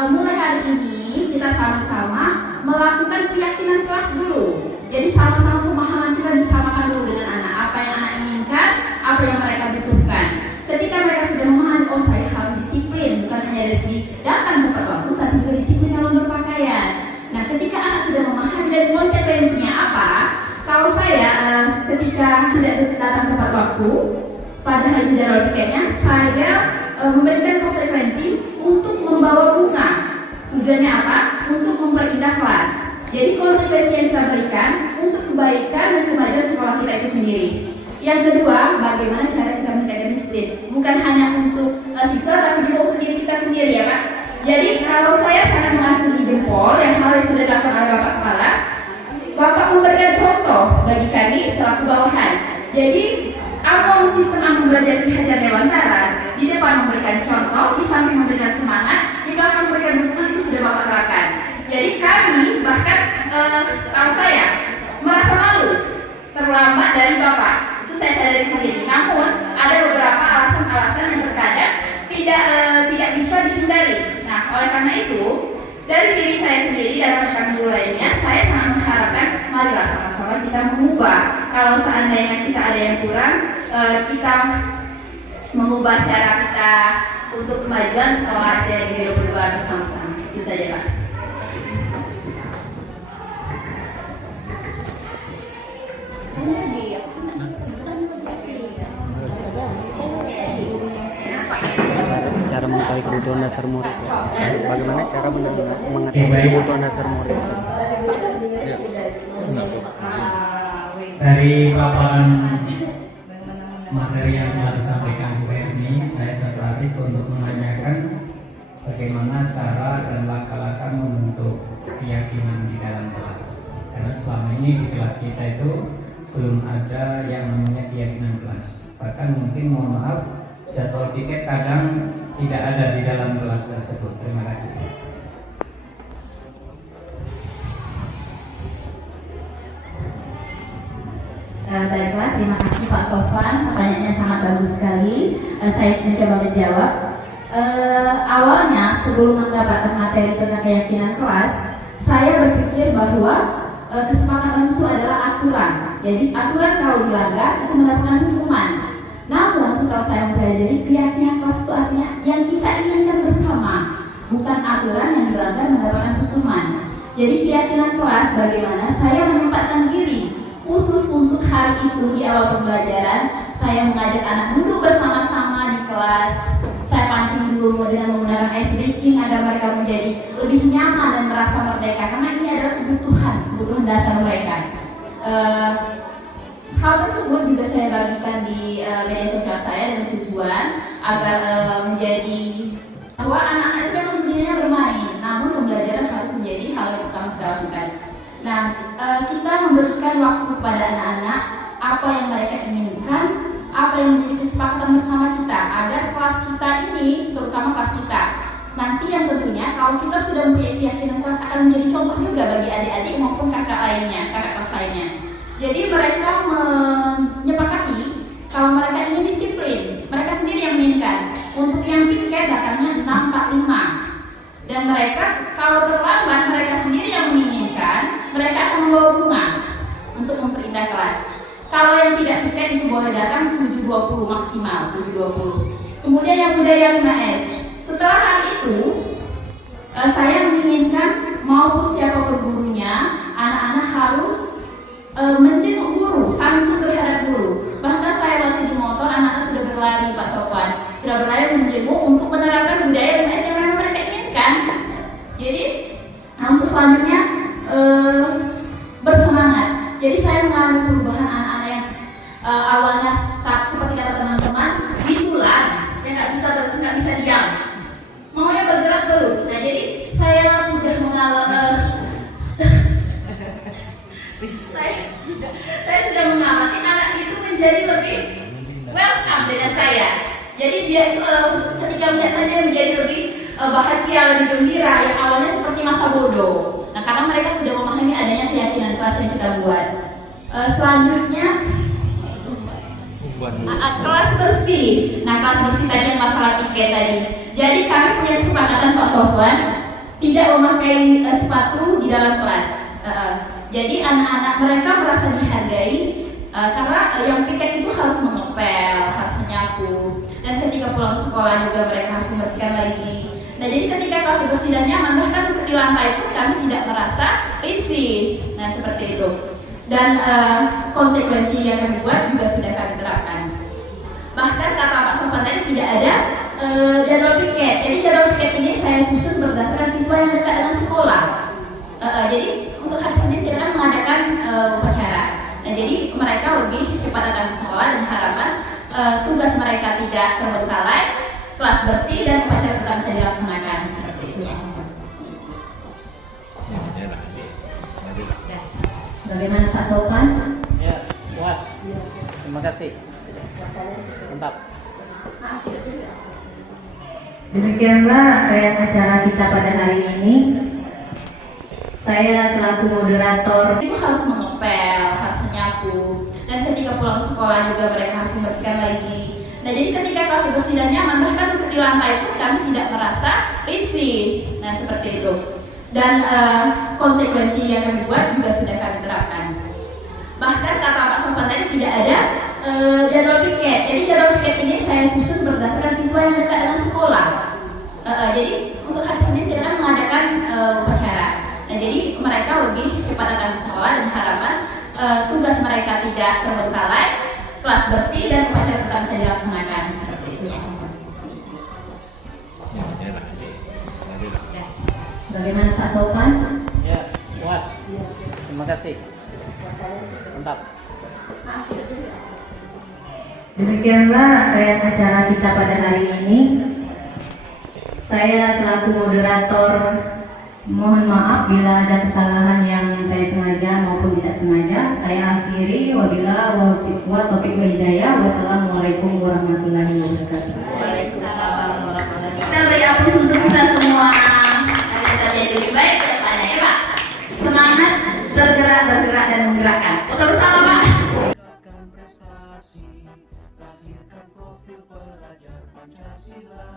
mulai hari ini kita sama-sama melakukan keyakinan kelas dulu. Jadi sama-sama pemahaman kita disamakan dulu dengan anak. Apa yang anak inginkan, apa yang mereka butuhkan. Ketika mereka sudah memahami, oh saya harus disiplin, bukan hanya dari segi datang tepat waktu, tapi juga disiplin dalam berpakaian. Nah, ketika anak sudah memahami dan konsekuensinya apa, kalau saya ketika tidak datang tepat waktu, padahal di jadwal pikirnya, saya memberikan konsekuensi untuk membawa bunga. Tujuannya apa? Untuk memperindah kelas. Jadi konsekuensi yang kita berikan untuk kebaikan dan kemajuan sekolah kita itu sendiri. Yang kedua, bagaimana cara kita menjaga disiplin? Bukan hanya untuk siswa, tapi juga untuk diri kita sendiri ya Pak. Jadi kalau saya sangat mengacungi jempol yang hal yang sudah dilakukan oleh Bapak Kepala, Bapak memberikan contoh bagi kami selaku bawahan. Jadi sistem among belajar di Hajar Dewantara di depan memberikan contoh, di samping memberikan semangat, di belakang memberikan dukungan, itu sudah Bapak terapkan. Jadi kami bahkan kalau saya merasa malu terlambat dari Bapak, itu saya sadari sendiri. Namun ada beberapa alasan-alasan yang terkadang tidak bisa dihindari. Nah, oleh karena itu dari diri saya sendiri dan rekan guru lainnya, saya sangat mengharapkan marilah sama-sama kita mengubah. Kalau seandainya kita ada yang kurang, kita mengubah cara kita untuk kemajuan sekolah SD Negeri 22 bersama-sama. Itu saja, Pak. Cara mengetahui kebutuhan dasar murid ya. Bagaimana cara mengetahui kebutuhan dasar murid? Dari paparan materi yang telah disampaikan Bu Erni, saya tertarik untuk menanyakan bagaimana cara dan langkah-langkah membentuk keyakinan di dalam kelas. Karena selama ini di kelas kita itu belum ada yang namanya keyakinan kelas. Bahkan mungkin mohon maaf, jadwal piket kadang tidak ada di dalam kelas tersebut. Terima kasih. Baiklah, terima kasih Pak Sofwan. Pertanyaannya sangat bagus sekali. Saya mencoba menjawab. Awalnya sebelum mendapatkan materi tentang keyakinan kelas, saya berpikir bahwa kesepakatan itu adalah aturan. Jadi aturan kalau dilanggar itu mendapatkan hukuman. Namun setelah saya mempelajari, keyakinan kelas itu artinya yang kita inginkan bersama, bukan aturan yang dilanggar mendapatkan hukuman. Jadi keyakinan kelas bagaimana saya menyempatkan diri khusus untuk hari itu di awal pembelajaran, saya mengajak anak duduk bersama-sama di kelas. Saya pancing dulu dengan menggunakan ice breaking agar mereka menjadi lebih nyaman dan merasa merdeka, karena ini adalah kebutuhan dasar mereka. Hal tersebut juga saya bagikan di media sosial saya dengan tujuan agar menjadi bahwa anak-anak itu memang dunianya bermain, namun pembelajaran harus menjadi hal yang utama kita lakukan. Nah, kita memberikan waktu kepada anak-anak apa yang mereka inginkan, apa yang menjadi kesepakatan bersama kita agar kelas kita ini, terutama kelas kita, nanti yang tentunya kalau kita sudah mempunyai keyakinan kelas akan menjadi contoh juga bagi adik-adik maupun kakak kelas lainnya. Jadi mereka menyepakati kalau mereka ingin disiplin, mereka sendiri yang menginginkan. Untuk yang piket datangnya 6.45. Dan mereka kalau terlambat mereka sendiri yang menginginkan, mereka akan membawa bunga untuk memperindah kelas. Kalau yang tidak piket itu boleh datang 7.20 maksimal, 7.20. Kemudian yang budaya 5S. Setelah hal itu, saya menginginkan maupun siapapun gurunya, anak-anak harus menjenguk guru, santun terhadap guru. Bahkan saya masih di motor, anak-anak sudah berlari, Pak Sofwan, sudah berlari menjenguk untuk menerapkan budaya 5S yang memang mereka inginkan. Jadi untuk selanjutnya bersemangat. Jadi saya mengalami perubahan anak-anak yang awalnya seperti kata teman-teman bisulan, yang nggak bisa diam, maunya bergerak terus. Nah jadi saya sudah mengalami saya sudah mengamati anak itu menjadi lebih welcome dengan saya. Jadi dia itu ketika melihat saya dia menjadi lebih bahagia, lebih gembira, yang awalnya seperti masa bodoh. Nah karena mereka sudah memahami adanya keyakinan kelas yang kita buat. Selanjutnya kelas bersih. Nah kelas bersih tadi yang masalah piket tadi. Jadi kami punya kesepakatan Pak Sofwan tidak memakai sepatu di dalam kelas. Jadi anak-anak mereka merasa dihargai karena yang piket itu harus mengepel, harus menyapu, dan ketika pulang sekolah juga mereka harus membersihkan lagi. Nah jadi ketika kelas bersih dan nyaman, bahkan untuk di lantai pun kami tidak merasa risih. Nah seperti itu. Dan konsekuensi yang kami buat juga sudah kami terapkan. Bahkan kata Pak Sofwan tadi tidak ada jadwal piket. Jadi jadwal piket ini saya susun berdasarkan siswa yang dekat dengan sekolah. Jadi untuk hari Senin kita akan mengadakan upacara. Nah jadi mereka lebih cepat datang ke sekolah dan harapan tugas mereka tidak terbengkalai, kelas bersih dan upacara tetap bisa dilaksanakan. Seperti itu. Bagaimana Pak Sofwan? Ya, puas. Terima kasih. Mantap. Demikianlah rangkaian acara kita pada hari ini. Saya selaku moderator Itu harus mengepel, harus menyapu, dan ketika pulang sekolah juga mereka harus membersihkan lagi. Nah jadi ketika kelas bersih dan nyaman, bahkan untuk di lantai pun kami tidak merasa risih. Nah seperti itu. Dan konsekuensi yang kami buat juga sudah kami terapkan. Bahkan kata Pak Sofwan tadi tidak ada jadwal piket. Jadi jadwal piket ini saya susun berdasarkan siswa yang dekat dengan sekolah. Jadi untuk hari Senin kita kan mengadakan upacara. Nah, jadi mereka lebih cepat datang ke sekolah dan harapan tugas mereka tidak terbengkalai, kelas bersih dan upacara tetap bisa dilaksanakan seperti itu. Bagaimana Pak Sofan? Ya, puas. Terima kasih. Mantap. Demikianlah rangkaian acara kita pada hari ini. Saya selaku moderator mohon maaf bila ada kesalahan yang saya sengaja maupun tidak sengaja. Saya akhiri wabillahi taufiq wal hidayah. Wassalamualaikum warahmatullahi wabarakatuh. Waalaikumsalam warahmatullahi wabarakatuh. Kita beri aplaus untuk kita semua. Kita jadi lebih baik ke depannya ya Pak. Semangat, bergerak dan menggerakkan. Foto bersama Pak. Tegakkan prestasi, lahirkan profil pelajar Pancasila.